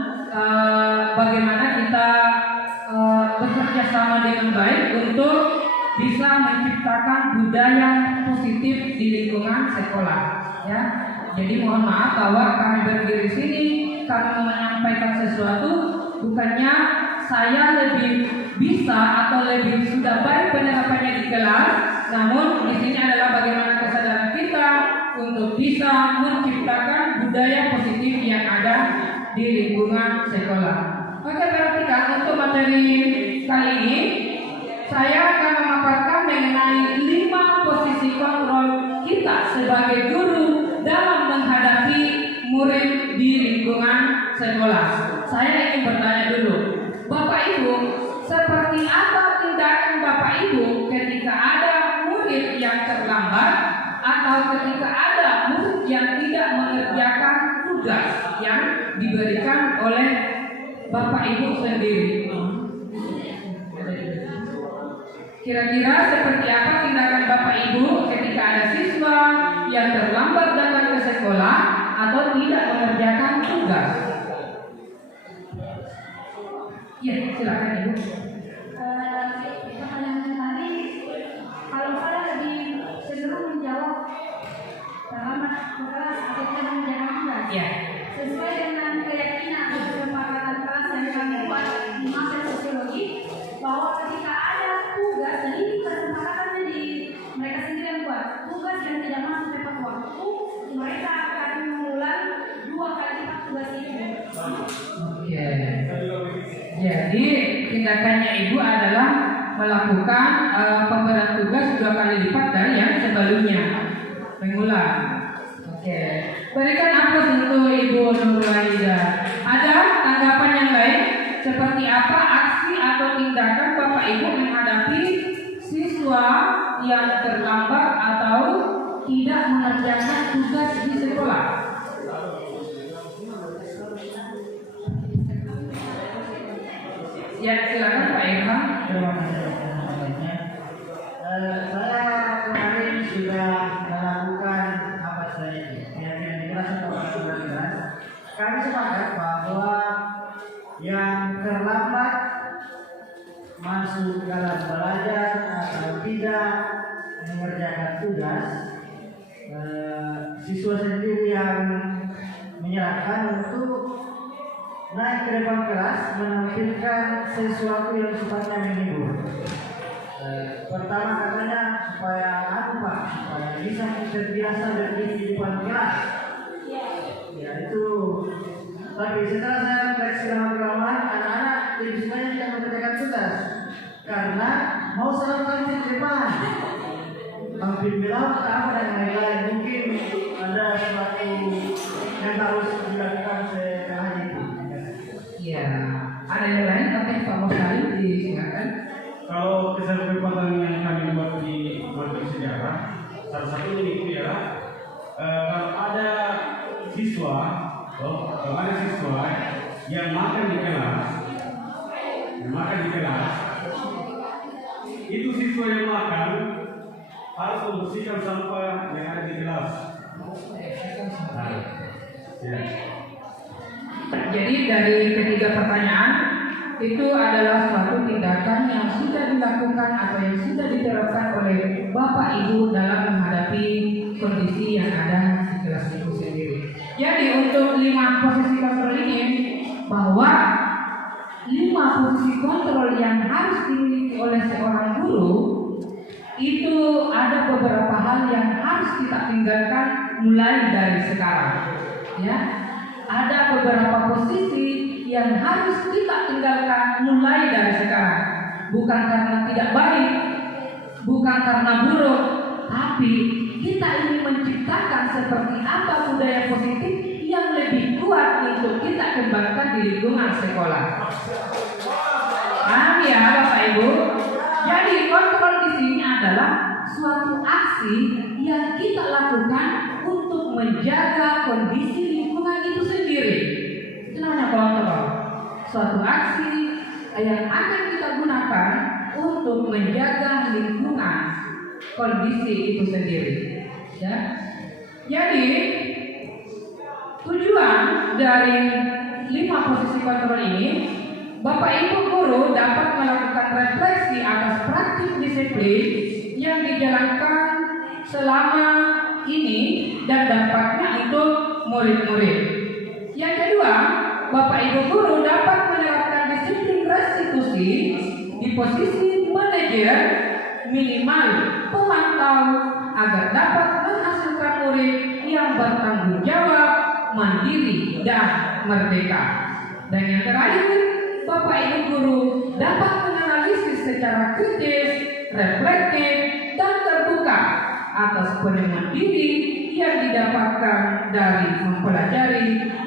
bagaimana kita bekerja sama dengan baik untuk bisa menciptakan budaya positif di lingkungan sekolah, ya. Jadi mohon maaf bahwa kami berdiri di sini, kami menyampaikan sesuatu bukannya saya lebih bisa atau lebih sudah baik penerapannya di kelas, namun di sini adalah bagaimana kesadaran kita untuk bisa menciptakan budaya positif yang ada di lingkungan sekolah. Oke, perhatikan untuk materi kali ini saya akan memaparkan mengenai 5 posisi kontrol kita sebagai guru dalam menghadapi murid di lingkungan sekolah. Saya ingin bertanya dulu, Bapak Ibu, seperti apa tindakan Bapak Ibu ketika ada murid yang terlambat atau ketika ada murid yang tidak mengerjakan tugas yang diberikan oleh Bapak Ibu sendiri? Kira-kira seperti apa tindakan Bapak Ibu ketika ada siswa yang terlambat datang ke sekolah atau tidak mengerjakan tugas? Ya, silakan Ibu. Pertanyaan tadi, kalau saya lebih cenderung menjawab terlambat ke kelas atau tidak mengerjakan tugas. Ya. Sesuai dengan keyakinan dan kesepakatan kelas yang kami buat di masa sosiologi, bahwa ketika ada tugas, dan ini kesepakatannya di mereka sendiri yang buat tugas yang tidak masuk tepat waktu, mereka akan mengulang 2 kali lipat tugas itu. Oke. Jadi tindakannya Ibu adalah melakukan pemberian tugas 2 kali lipat dari yang sebelumnya, mengulang. Oke. Berikan aplaus untuk Ibu Nurwahida. Ada tanggapan yang lain? Seperti apa aksi atau tindakan Bapak Ibu menghadapi siswa yang terlambat atau tidak mengerjakan tugas di sekolah? Ya, silakan Pak Irfan. Terima kasih atas sampainya. Saya kemarin sudah melakukan apa saya keyakinan di kelas atau kelas. Kami sepakat bahwa yang terlambat masuk dalam belajar atau tidak mengerjakan tugas, siswa sendiri yang menyerahkan untuk naik ke depan kelas menampilkan sesuatu yang sifatnya menghibur. Pertama katanya supaya supaya bisa terbiasa berdiri di depan kelas. Ya itu. Tapi setelah saya refleksi lama-lama, anak-anak lebih sukanya tidak mengerjakan tugas karena mau selalu di depan. Hampir bilang apa dan lain-lain. Mungkin ada sesuatu yang harus dilakukan setelah itu. Ya, ada yang lain? Oke, Pak Mosari disilakan. Kalau kesempatan yang kami buat di sejarah, salah satunya itu ya, kalau ada siswa yang makan di kelas, itu siswa yang makan harus membersihkan sampah yang ada di kelas. Ya. Jadi dari ketiga pertanyaan itu adalah suatu tindakan yang sudah dilakukan atau yang sudah diterapkan oleh Bapak Ibu dalam menghadapi kondisi yang ada di kelas itu sendiri. Jadi untuk 5 posisi kontrol ini, bahwa 5 posisi kontrol yang harus dimiliki oleh seorang guru itu ada beberapa hal yang harus kita tinggalkan mulai dari sekarang. Ya. Ada beberapa posisi yang harus kita tinggalkan mulai dari sekarang. Bukan karena tidak baik, bukan karena buruk, tapi kita ingin menciptakan seperti apa budaya positif yang lebih kuat untuk kita kembangkan di lingkungan sekolah. Paham ya Bapak Ibu? Jadi kontrol di sini adalah suatu aksi yang kita lakukan untuk menjaga kondisi lingkungan itu sendiri. Itu namanya kontrol. Suatu aksi yang akan kita gunakan untuk menjaga lingkungan kondisi itu sendiri. Ya. Jadi tujuan dari 5 posisi kontrol ini, Bapak Ibu guru dapat melakukan refleksi atas praktik disiplin yang dijalankan selama ini dan dampaknya untuk murid-murid. Yang kedua, Bapak Ibu guru dapat menerapkan disiplin resiko di posisi manajer, minimal pemantau agar dapat menghasilkan murid yang bertanggung jawab, mandiri, dan merdeka. Dan yang terakhir, Bapak Ibu guru dapat menganalisis secara kritis, reflektif, dan terbuka atas penemuan diri yang didapatkan dari mempelajari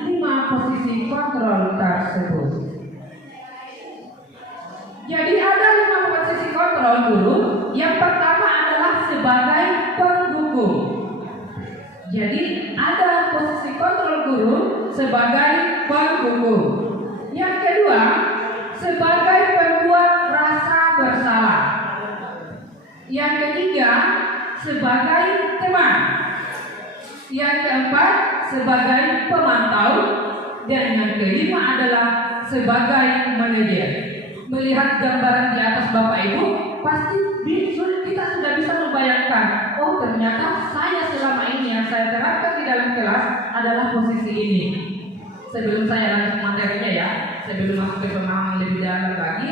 5 posisi kontrol tersebut. Jadi ada 5 posisi kontrol guru. Yang pertama adalah sebagai penghukum. Jadi ada posisi kontrol guru sebagai penghukum. Yang kedua, sebagai pembuat rasa bersalah. Yang ketiga, sebagai teman. Yang keempat, sebagai pemantau. Dan yang kelima adalah sebagai manajer. Melihat gambaran di atas Bapak Ibu, pasti kita sudah bisa membayangkan, oh ternyata saya selama ini yang saya terapkan di dalam kelas adalah posisi ini. Sebelum saya lanjut materinya ya, sebelum masuk ke pemahaman lebih dalam lagi,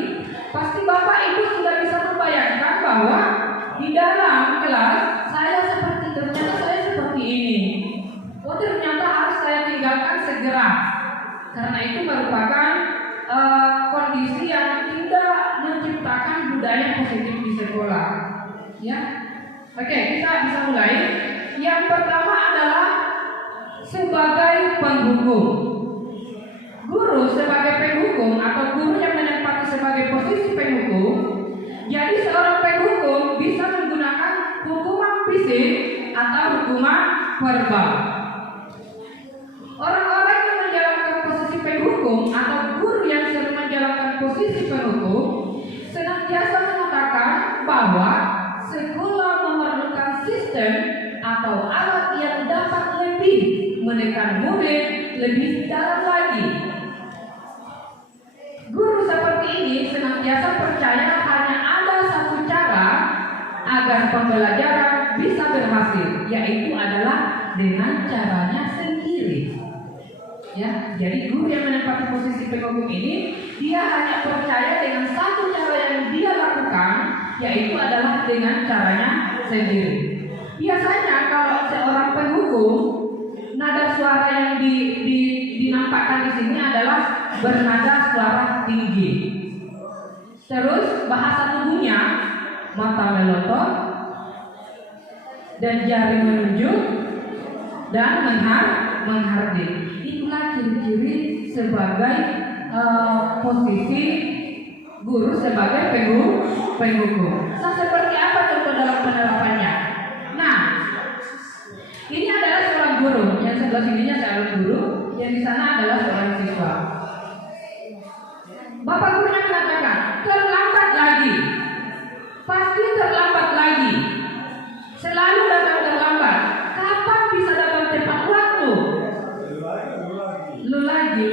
pasti Bapak Ibu sudah bisa membayangkan bahwa di dalam kelas ternyata saya seperti ini. Oh ternyata harus saya tinggalkan segera. Karena itu merupakan kondisi yang tidak menciptakan budaya positif di sekolah. Ya, oke, kita bisa mulai. Yang pertama adalah sebagai penghukum. Guru sebagai penghukum atau guru yang menempati sebagai posisi penghukum. Jadi seorang penghukum bisa menggunakan hukuman fisik atau hukuman verbal. Orang-orang yang menjalankan posisi penghukum atau guru yang sering menjalankan posisi penghukum senantiasa mengatakan bahwa sekolah memerlukan sistem atau alat yang dapat lebih menekan murid lebih dalam lagi. Guru seperti ini senantiasa percaya hanya ada satu cara agar pembelajaran bisa berhasil, yaitu adalah dengan caranya sendiri. Ya, jadi guru yang menempati posisi penghukum ini, dia hanya percaya dengan satu cara yang dia lakukan, yaitu adalah dengan caranya sendiri. Biasanya kalau seorang penghukum, nada suara yang dinampakkan di sini adalah bernada suara tinggi. Terus bahasa tubuhnya, mata melotot dan jari menunjuk dan menghardik. Itulah ciri-ciri sebagai posisi guru sebagai penghukum. Nah, seperti apa contoh dalam penerapannya? Nah, ini adalah seorang guru, yang sebelah sininya seorang guru, yang di sana adalah seorang siswa. Bapak gurunya mengatakan, terlambat lagi, pasti terlambat lagi, selalu datang terlambat. Kapan bisa datang tepat waktu? Lu lagi.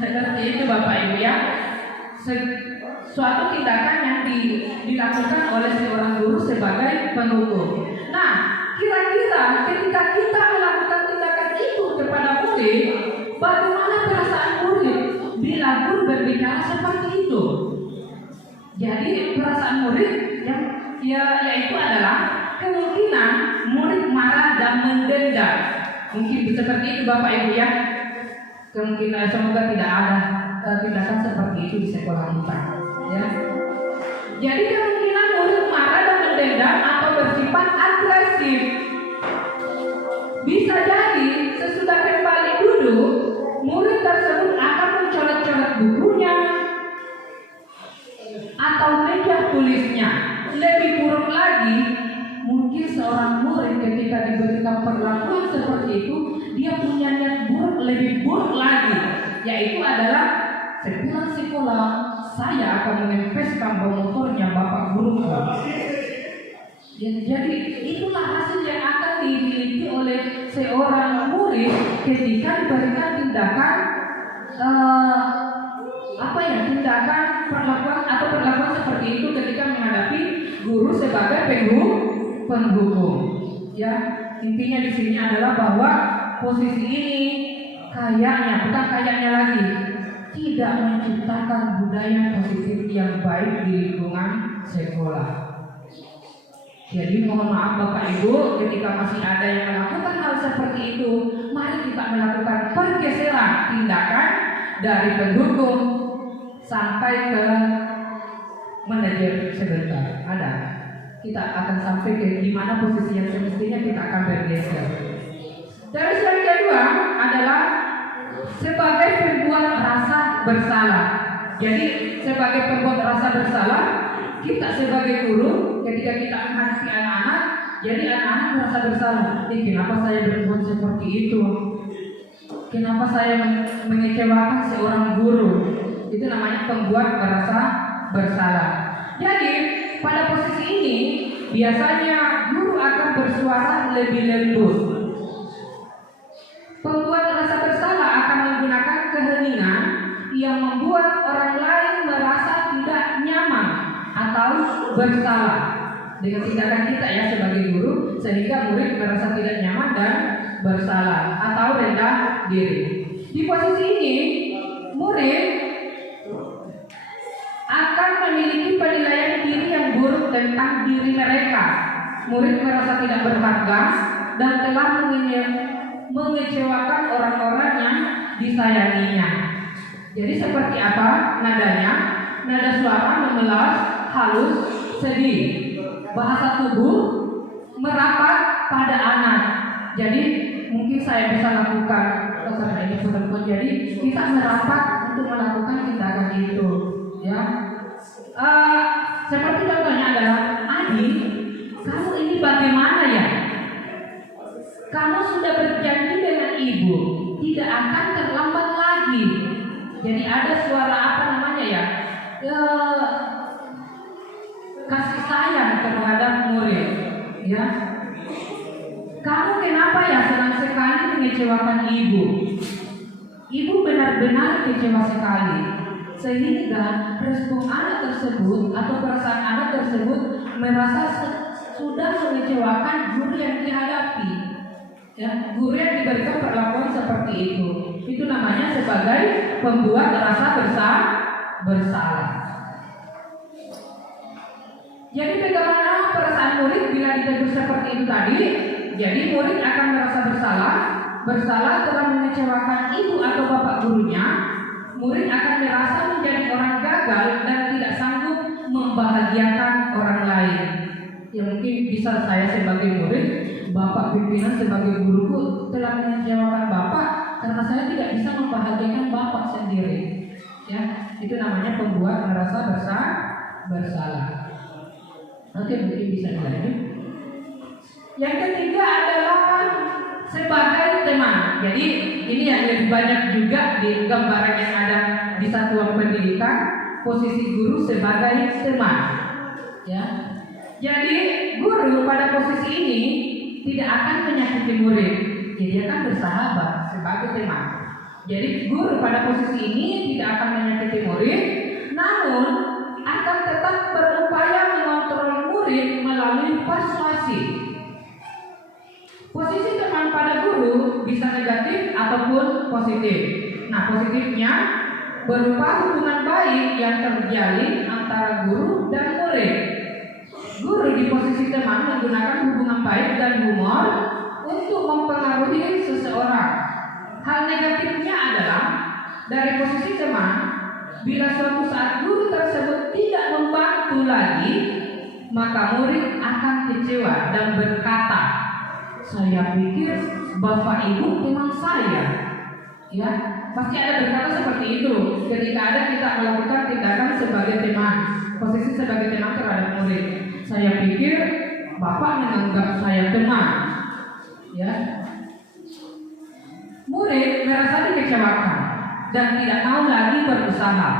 Seperti itu Bapak Ibu ya. Suatu tindakan yang dilakukan oleh seorang guru sebagai penghukum. Nah, kira-kira ketika kita melakukan tindakan itu kepada murid, bagaimana perasaan murid bila guru berbicara seperti itu? Jadi perasaan murid yaitu adalah kemungkinan murid marah dan mendenda. Mungkin seperti itu Bapak Ibu ya. Kemungkinan semoga tidak ada tindakan seperti itu di sekolah kita. Ya. Jadi kemungkinan murid marah dan mendenda atau bersifat agresif. Bisa jadi sesudah kembali duduk, murid tersebut akan mencoret-coret bukunya atau meja tulisnya. Lebih buruk lagi, mungkin seorang murid ketika diberikan perlakuan seperti itu, dia punya niat buruk, lebih buruk lagi, yaitu adalah sepulang sekolah saya akan menempeskan motornya bapak guruku. Ya, jadi itulah hasil yang akan dimiliki oleh seorang murid ketika diberikan tindakan tindakan perlakuan seperti itu ketika menghadapi guru sebagai penghukum. Ya, intinya di sini adalah bahwa posisi ini bukan kayaknya lagi tidak menciptakan budaya budaya positif yang baik di lingkungan sekolah. Jadi mohon maaf Bapak Ibu, ketika masih ada yang melakukan hal seperti itu, mari kita melakukan pergeseran tindakan dari pendukung sampai ke manajer sebentar. Ada. Kita akan sampai ke di mana posisi yang semestinya kita akan bergeser. Terus yang kedua adalah sebagai pembuat rasa bersalah. Jadi sebagai pembuat rasa bersalah, kita sebagai guru ketika kita menghadapi anak-anak, jadi anak-anak merasa bersalah. Kenapa saya berbuat seperti itu? Kenapa saya mengecewakan seorang guru? Itu namanya pembuat merasa bersalah. Jadi pada posisi ini biasanya guru akan bersuara lebih lembut. Pembuat rasa bersalah akan menggunakan keheningan yang membuat orang lain merasa tidak nyaman atau bersalah dengan tindakan kita ya sebagai guru, sehingga murid merasa tidak nyaman dan bersalah atau rendah diri. Di posisi ini murid akan memiliki penilaian diri yang buruk tentang diri mereka. Murid merasa tidak berharga dan telah mengecewakan orang-orang yang disayanginya. Jadi seperti apa nadanya? Nada suara memelas, halus, sedih. Bahasa tubuh merapat pada anak. Jadi mungkin saya bisa lakukan karena ini perempuan. Jadi kita merapat untuk melakukan tindakan itu, ya. Seperti contohnya adalah, Adi, kamu ini bagaimana ya? Kamu sudah berjanji dengan ibu tidak akan terlambat lagi. Jadi ada suara apa namanya ya? Kasih sayang terhadap murid, ya. Kamu kenapa ya senang sekali mengecewakan ibu? Ibu benar-benar kecewa sekali, sehingga respon anak tersebut atau perasaan anak tersebut merasa sudah mengecewakan guru yang dihadapi, ya. Guru yang diberikan perlakuan seperti itu. Itu namanya sebagai pembuat rasa bersalah. Jadi bagaimana perasaan murid bila ditegur seperti itu tadi? Jadi murid akan merasa bersalah telah mengecewakan ibu atau bapak gurunya. Murid akan merasa menjadi orang gagal dan tidak sanggup membahagiakan orang lain. Ya mungkin bisa saya sebagai murid, bapak pimpinan sebagai guruku telah mengecewakan bapak karena saya tidak bisa membahagiakan bapak sendiri. Ya, itu namanya pembuat merasa bersalah. Oke, mungkin bisa dilanjut. Yang ketiga adalah sebagai teman. Jadi ini yang lebih banyak juga di gambaran yang ada di satuan pendidikan, posisi guru sebagai teman. Ya. Jadi guru pada posisi ini tidak akan menyakiti murid. Jadi dia akan bersahabat sebagai teman. Jadi guru pada posisi ini tidak akan menyakiti murid, namun akan tetap berupaya mengontrol murid melalui persuasi. Posisi teman pada guru bisa negatif ataupun positif. Nah, positifnya berupa hubungan baik yang terjalin antara guru dan murid. Guru di posisi teman menggunakan hubungan baik dan humor untuk mempengaruhi seseorang. Hal negatifnya adalah dari posisi teman, bila suatu saat guru tersebut tidak membantu lagi, maka murid akan kecewa dan berkata, saya pikir bapak ibu teman saya. Ya, pasti ada berkata seperti itu ketika ada kita melakukan tindakan sebagai teman, posisi sebagai teman terhadap murid. Saya pikir bapak menganggap saya teman. Ya. Murid merasa dikecewakan dan tidak mau lagi berusaha.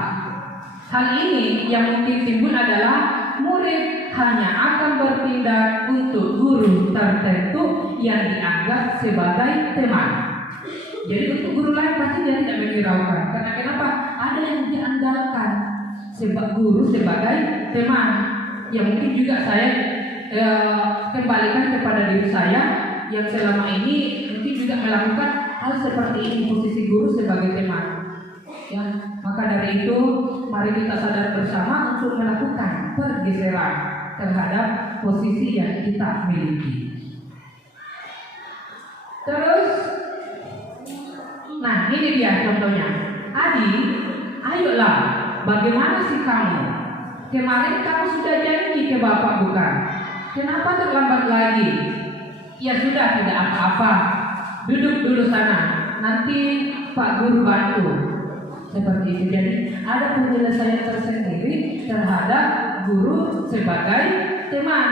Hal ini yang mungkin timbul adalah murid hanya akan bertindak untuk guru tertentu yang dianggap sebagai teman. Jadi untuk guru lain pasti dia tidak menghiraukan. Karena kenapa? Ada yang diandalkan sebab guru sebagai teman. Ya mungkin juga saya kembalikan kepada diri saya yang selama ini mungkin juga melakukan hal seperti ini, posisi guru sebagai teman. Ya, maka Maka dari itu, mari kita sadar bersama untuk melakukan pergeseran terhadap posisi yang kita miliki. Terus, nah ini dia contohnya. Adi, ayolah, bagaimana sih kamu? Kemarin kamu sudah janji ke bapak bukan? Kenapa terlambat lagi? Ya sudah, tidak apa-apa. Duduk dulu sana, nanti Pak Guru bantu. Seperti itu. Jadi ada penyelesaian tersendiri terhadap guru sebagai teman.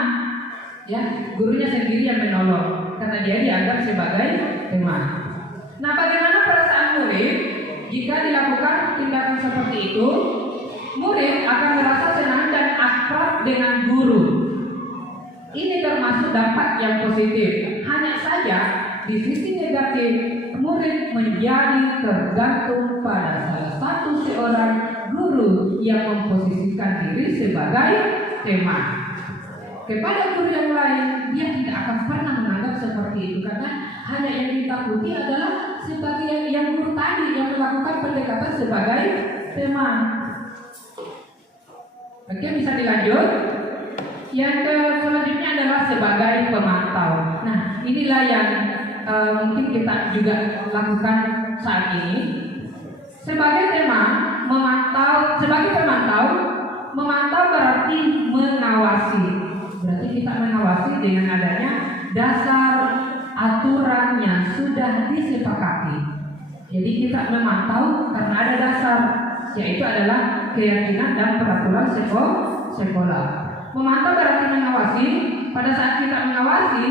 Ya, gurunya sendiri yang menolong karena dia dianggap sebagai teman. Nah, bagaimana perasaan murid jika dilakukan tindakan seperti itu? Murid akan merasa senang dan akrab dengan guru. Ini termasuk dampak yang positif. Hanya saja di sisi negatif, murid menjadi tergantung pada salah satu seorang guru yang memposisikan diri sebagai teman. Kepada guru yang lain, dia tidak akan pernah menganggap seperti itu karena hanya yang ditakuti adalah sebagai yang guru tadi yang melakukan pendekatan sebagai teman. Oke, bisa dilanjut. Yang selanjutnya adalah sebagai pemantau. Nah, inilah yang mungkin kita juga lakukan saat ini. Sebagai teman, sebagai pemantau, memantau berarti mengawasi. Berarti kita mengawasi dengan adanya dasar aturan yang sudah disepakati. Jadi kita memantau karena ada dasar, yaitu adalah keyakinan dan peraturan sekolah. Memantau berarti mengawasi. Pada saat kita mengawasi,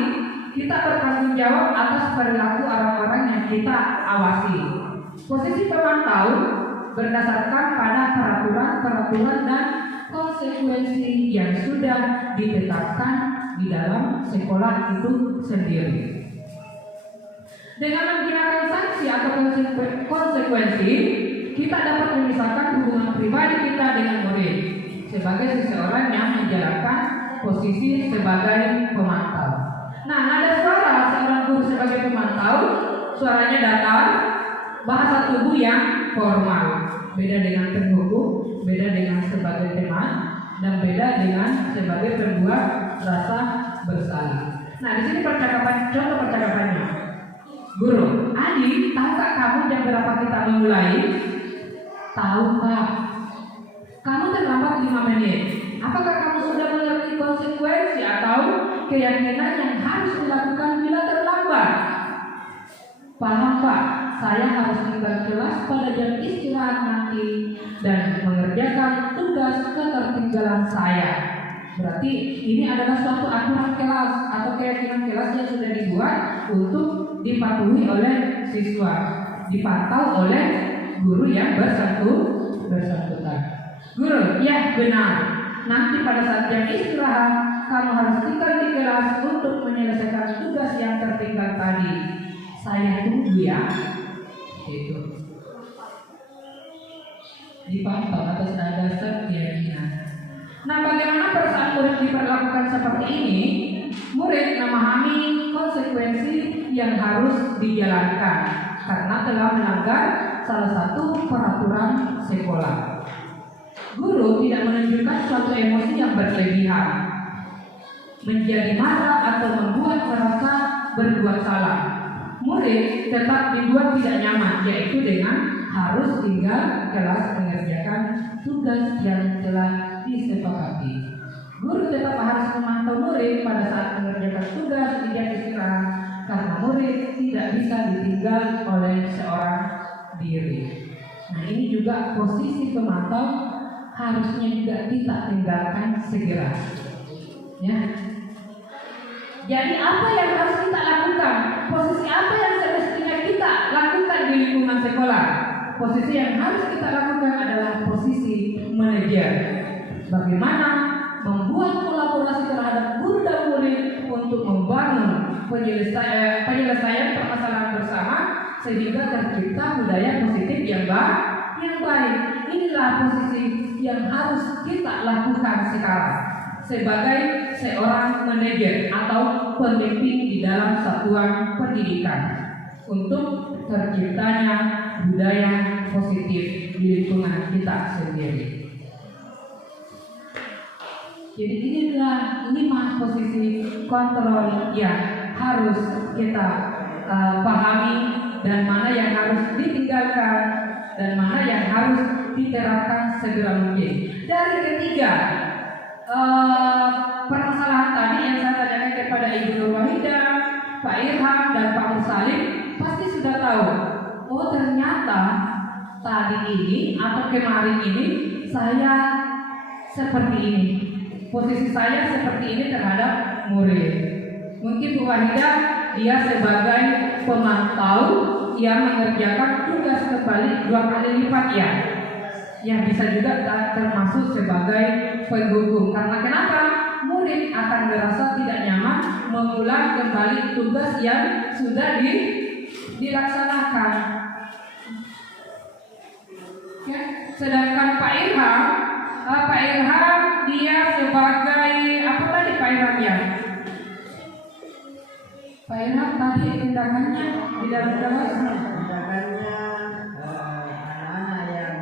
kita bertanggung jawab atas perilaku orang-orang yang kita awasi. Posisi pemantau berdasarkan pada peraturan dan konsekuensi yang sudah ditetapkan di dalam sekolah itu sendiri. Dengan menggunakan sanksi atau konsekuensi, kita dapat memisahkan hubungan pribadi kita dengan murid sebagai seseorang yang menjalankan posisi sebagai pemantau. Nah, nada suara seorang guru sebagai pemantau, suaranya datar, bahasa tubuh yang formal, beda dengan terhukum, beda dengan sebagai teman, dan beda dengan sebagai pembuat rasa bersalah. Nah, di sini contoh percakapannya. Guru, Adi, tahukah kamu jam berapa kita memulai? Tahu, Pak. Kamu terlambat 5 menit. Apakah kamu sudah mengerti konsekuensi atau keyakinan yang harus dilakukan bila terlambat? Paham, Pak. Saya harus tinggal kelas pada jam istirahat nanti dan mengerjakan tugas ketertinggalan saya. Berarti ini adalah suatu aturan kelas atau keyakinan kelas yang sudah dibuat untuk dipatuhi oleh siswa, dipantau oleh guru yang bersangkutan. Guru, ya benar. Nanti pada saat jam istirahat, kamu harus tinggal di kelas untuk menyelesaikan tugas yang tertinggal tadi. Saya tunggu ya. Itu dipantau atas dasar keyakinan. Nah, bagaimana perasaan murid diperlakukan seperti ini? Murid memahami konsekuensi yang harus dijalankan karena telah melanggar salah satu peraturan sekolah. Guru tidak menunjukkan suatu emosi yang berlebihan, menjadi marah atau membuat merasa berbuat salah. Murid tetap dibuat tidak nyaman, yaitu dengan harus tinggal kelas mengerjakan tugas yang telah disepakati. Guru tetap harus memantau murid pada saat mengerjakan tugas di jam istirahat karena murid tidak bisa ditinggal oleh seorang diri. Nah, ini juga posisi pemantau harusnya juga kita tinggalkan segera. Ya. Jadi apa yang harus kita lakukan? Posisi apa yang semestinya kita lakukan di lingkungan sekolah? Posisi yang harus kita lakukan adalah posisi manajer. Bagaimana membuat kolaborasi terhadap guru dan murid untuk membangun penyelesaian permasalahan bersama sehingga tercipta budaya positif yang baik. Inilah posisi yang harus kita lakukan sekarang sebagai seorang manajer atau pemimpin di dalam satuan pendidikan untuk terciptanya budaya yang positif di lingkungan kita sendiri. Jadi ini posisi kontrol yang harus kita pahami, dan mana yang harus ditinggalkan dan mana yang harus diterapkan segera mungkin. Dari ketiga permasalahan tadi yang saya tanyakan kepada Ibu Nur Wahida, Pak Irham, dan Pak Mursalim, pasti sudah tahu. Oh, ternyata tadi ini atau kemarin ini saya seperti ini. Posisi saya seperti ini terhadap murid. Mungkin Bu Wahida dia sebagai pemantau yang mengerjakan tugas kembali 2 kali lipat ya. Yang bisa juga termasuk sebagai penghukum. Karena kenapa? Murid akan merasa tidak nyaman mengulang kembali tugas yang sudah dilaksanakan. Ya. Sedangkan Pak Irham dia sebagai apa tadi Pak Irham ya? Pak Irham tadi tindakannya di dalam kelas. Tindakannya anak-anak yang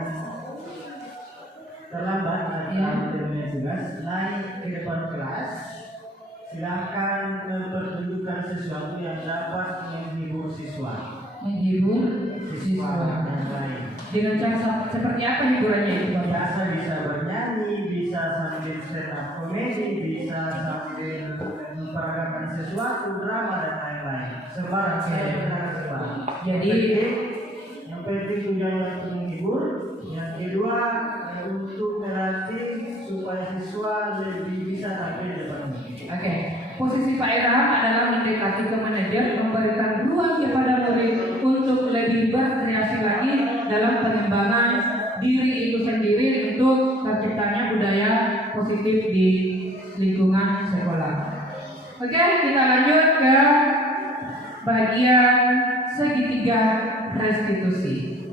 terlambat dalam terminal tugas naik ke depan kelas, silakan mempertunjukkan sesuatu yang dapat menghibur siswa. Menghibur siswa yang lain. Dengan cara seperti apa hiburannya itu Bapak? Biasa bisa bernyanyi, bisa sambil stand up komedi, bisa sambil memperagakan sesuatu, drama dan lain-lain. Sebarang sebarang. Jadi yang penting tujuannya untuk menghibur, yang kedua untuk melatih supaya siswa lebih bisa tampil di depan. Oke, posisi Pak Irham adalah mendekati ke manajer, memberikan ruang kepada murid untuk lebih berkreasi lagi dalam pengembangan diri itu sendiri untuk terciptanya budaya positif di lingkungan sekolah. Oke, kita lanjut ke bagian segitiga restitusi.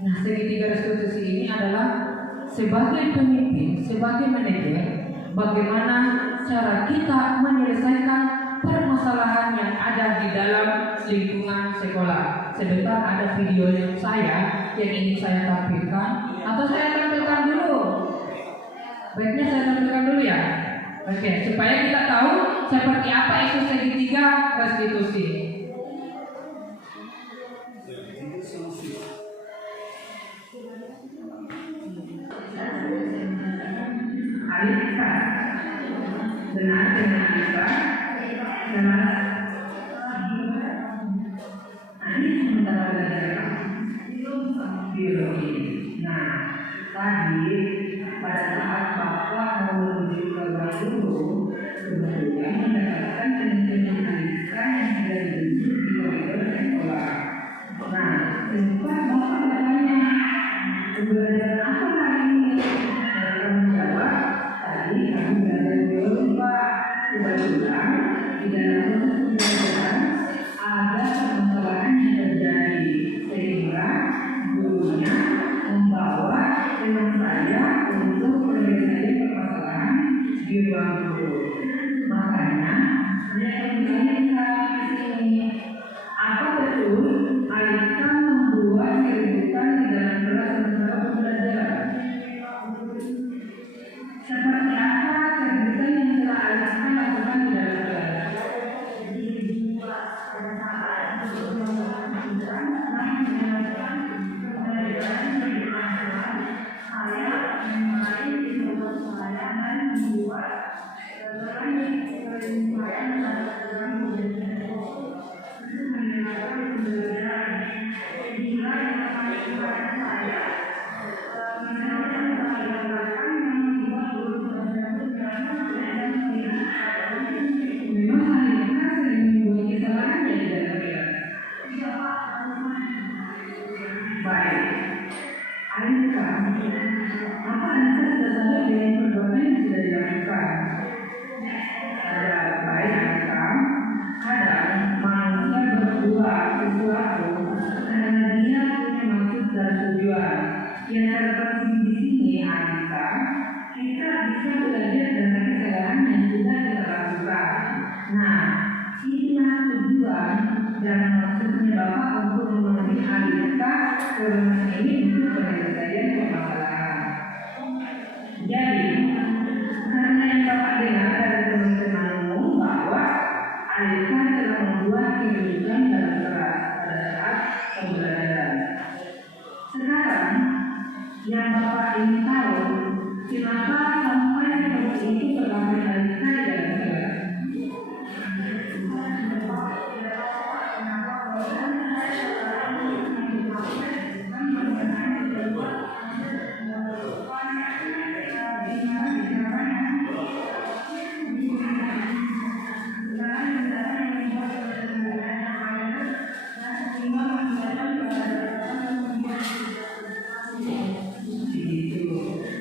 Nah, segitiga restitusi ini adalah sebagai pemimpin, sebagai manajer, bagaimana cara kita menyelesaikan permasalahan yang ada di dalam lingkungan sekolah. Sebentar ada video saya yang ingin saya tampilkan, atau saya tampilkan dulu. Baiknya saya tampilkan dulu ya. Oke, supaya kita tahu seperti apa itu segitiga restitusi. Alika dengan Alika dengan ini sementara belajar biologi. Nah, tadi pada saat Bapak mau menuju ke ruang guru, kemudian mendapatkan teman-teman Alika yang sudah dibentuk di koridor sekolah. Nah, sempat Bapak bertanya, belajar apa hari ini? Mereka menjawab, tadi kami belajar biologi Pak. Kebetulan di dalam proses pembelajaran ada permasalahan yang terjadi, sehingga gurunya membawa teman saya untuk menyelesaikan permasalahan di ruang guru. Makanya saya bertanya di sini, apa betul Alika membuat keributan di dalam kelas semasa pembelajaran? Seperti apa keributan yang telah Alika lakukan di dalam kelas? Alika kewenangan ini untuk penyelesaian permasalahan. Jadi, karena yang Bapak dengar dari teman-teman umum bahwa Alika telah membuat keputusan dalam keras pada saat pembelajaran. Sekarang, yang Bapak ingin tahu, kenapa sampai seperti itu perlakuan Alika dalam kelas?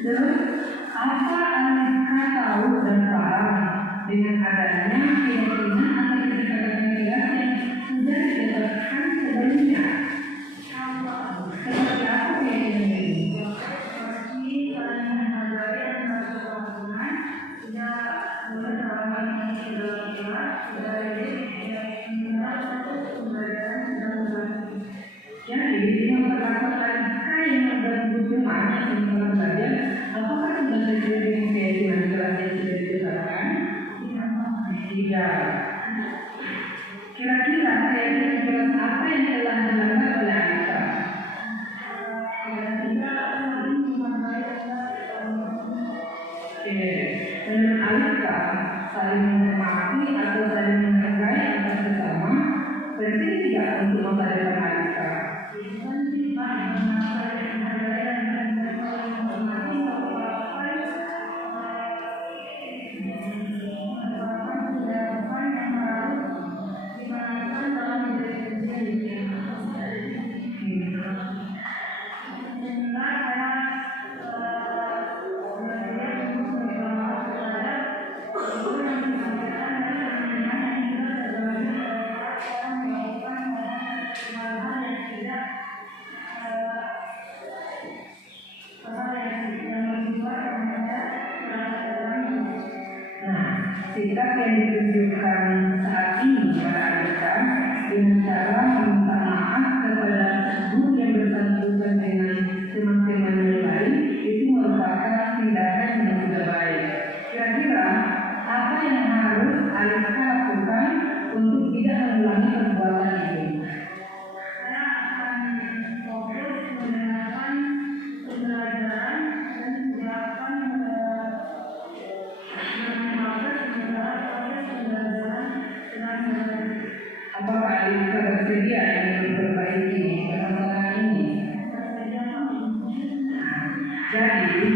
Terus, apa Alika tahu dan paham dengan adanya keyakinan atau kedekatan kelas yang sudah didapatkan sebelumnya? Seperti apa keyakinan ini? Seperti saling menghargai dan berkerukunan, tidak boleh terlalu mengisi dalam kelas, tidak ada yang mengenal untuk pembelajaran sedang berlangsung. Jadi, dengan perlakuan Alika yang mengganggu temannya selama belajar, apakah sudah sesuai dengan keyakinan kelas yang sudah ditetapkan? Tidak. Kira-kira keyakinan kelas apa yang telah dilanggar oleh Alika? Menurut Alika, saling menghormati atau saling menghargai antar sesama penting tidak untuk masa depan Alika. Sikap yang ditunjukkan saat ini pada Alika dengan cara meminta maaf kepada guru yang bersangkutan dengan teman-teman yang lain itu merupakan tindakan yang tidak baik. Kira-kira apa yang harus Alika lakukan untuk tidak mengulangi perbuatan itu? Saya akan fokus mendengarkan pembelajaran dan tidak akan Apakah Alika bersedia untuk memperbaiki permasalahan ini? Jadi,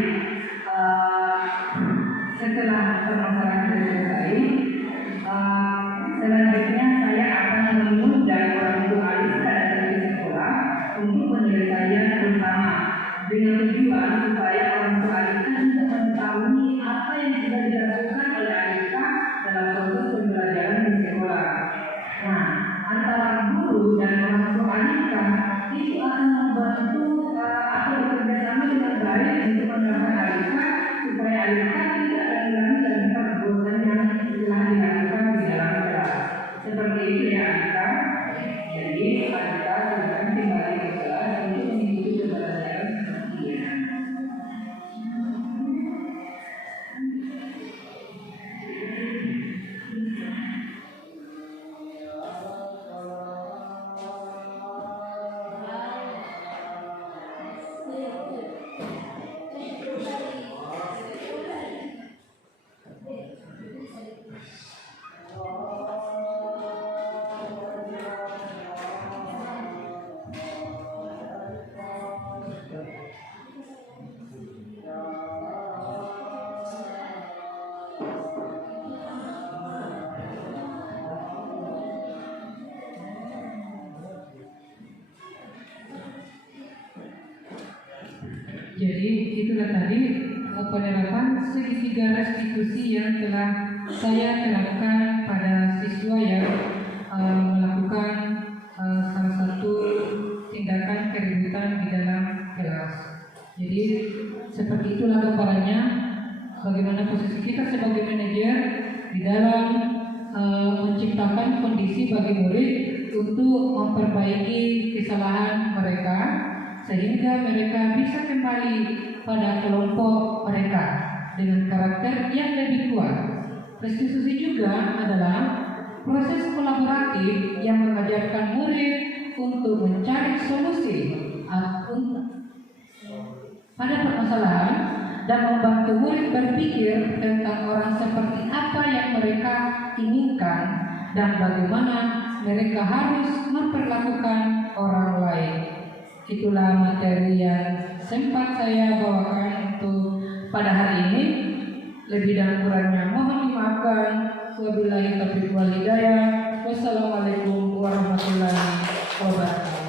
setelah permasalahan selesai, selanjutnya saya akan mengundang orang tua Alika datang ke sekolah untuk penyelesaian bersama dengan tujuan supaya orang tua Alika bisa mengetahui apa yang sudah dilakukan oleh Alika dalam proses pembelajaran di sekolah. Nah, antara guru dan orang tua Alika itu akan membantu atau bekerja sama dengan baik untuk menerapkan Alika supaya Alika tidak lagi dari perbuatan yang telah dilakukan di dalam kelas. Seperti itu ya Alika. Jadi Alika silakan kembali ke kelas untuk mengikuti pembelajaran seperti ini. Jadi itulah tadi penerapan segitiga restitusi yang telah saya terapkan pada siswa yang melakukan salah satu tindakan keributan di dalam kelas. Jadi seperti itulah gambarannya bagaimana posisi kita sebagai manajer di dalam menciptakan kondisi bagi murid untuk memperbaiki kesalahan mereka sehingga mereka bisa kembali pada kelompok mereka dengan karakter yang lebih kuat. Restitusi juga adalah proses kolaboratif yang mengajarkan murid untuk mencari solusi pada permasalahan dan membantu murid berpikir tentang orang seperti apa yang mereka inginkan dan bagaimana mereka harus memperlakukan orang lain. Itulah materi yang sempat saya bawakan untuk pada hari ini. Lebih dan kurangnya mohon dimaafkan. Wabillahi taufiq wal hidayah. Wassalamualaikum warahmatullahi wabarakatuh.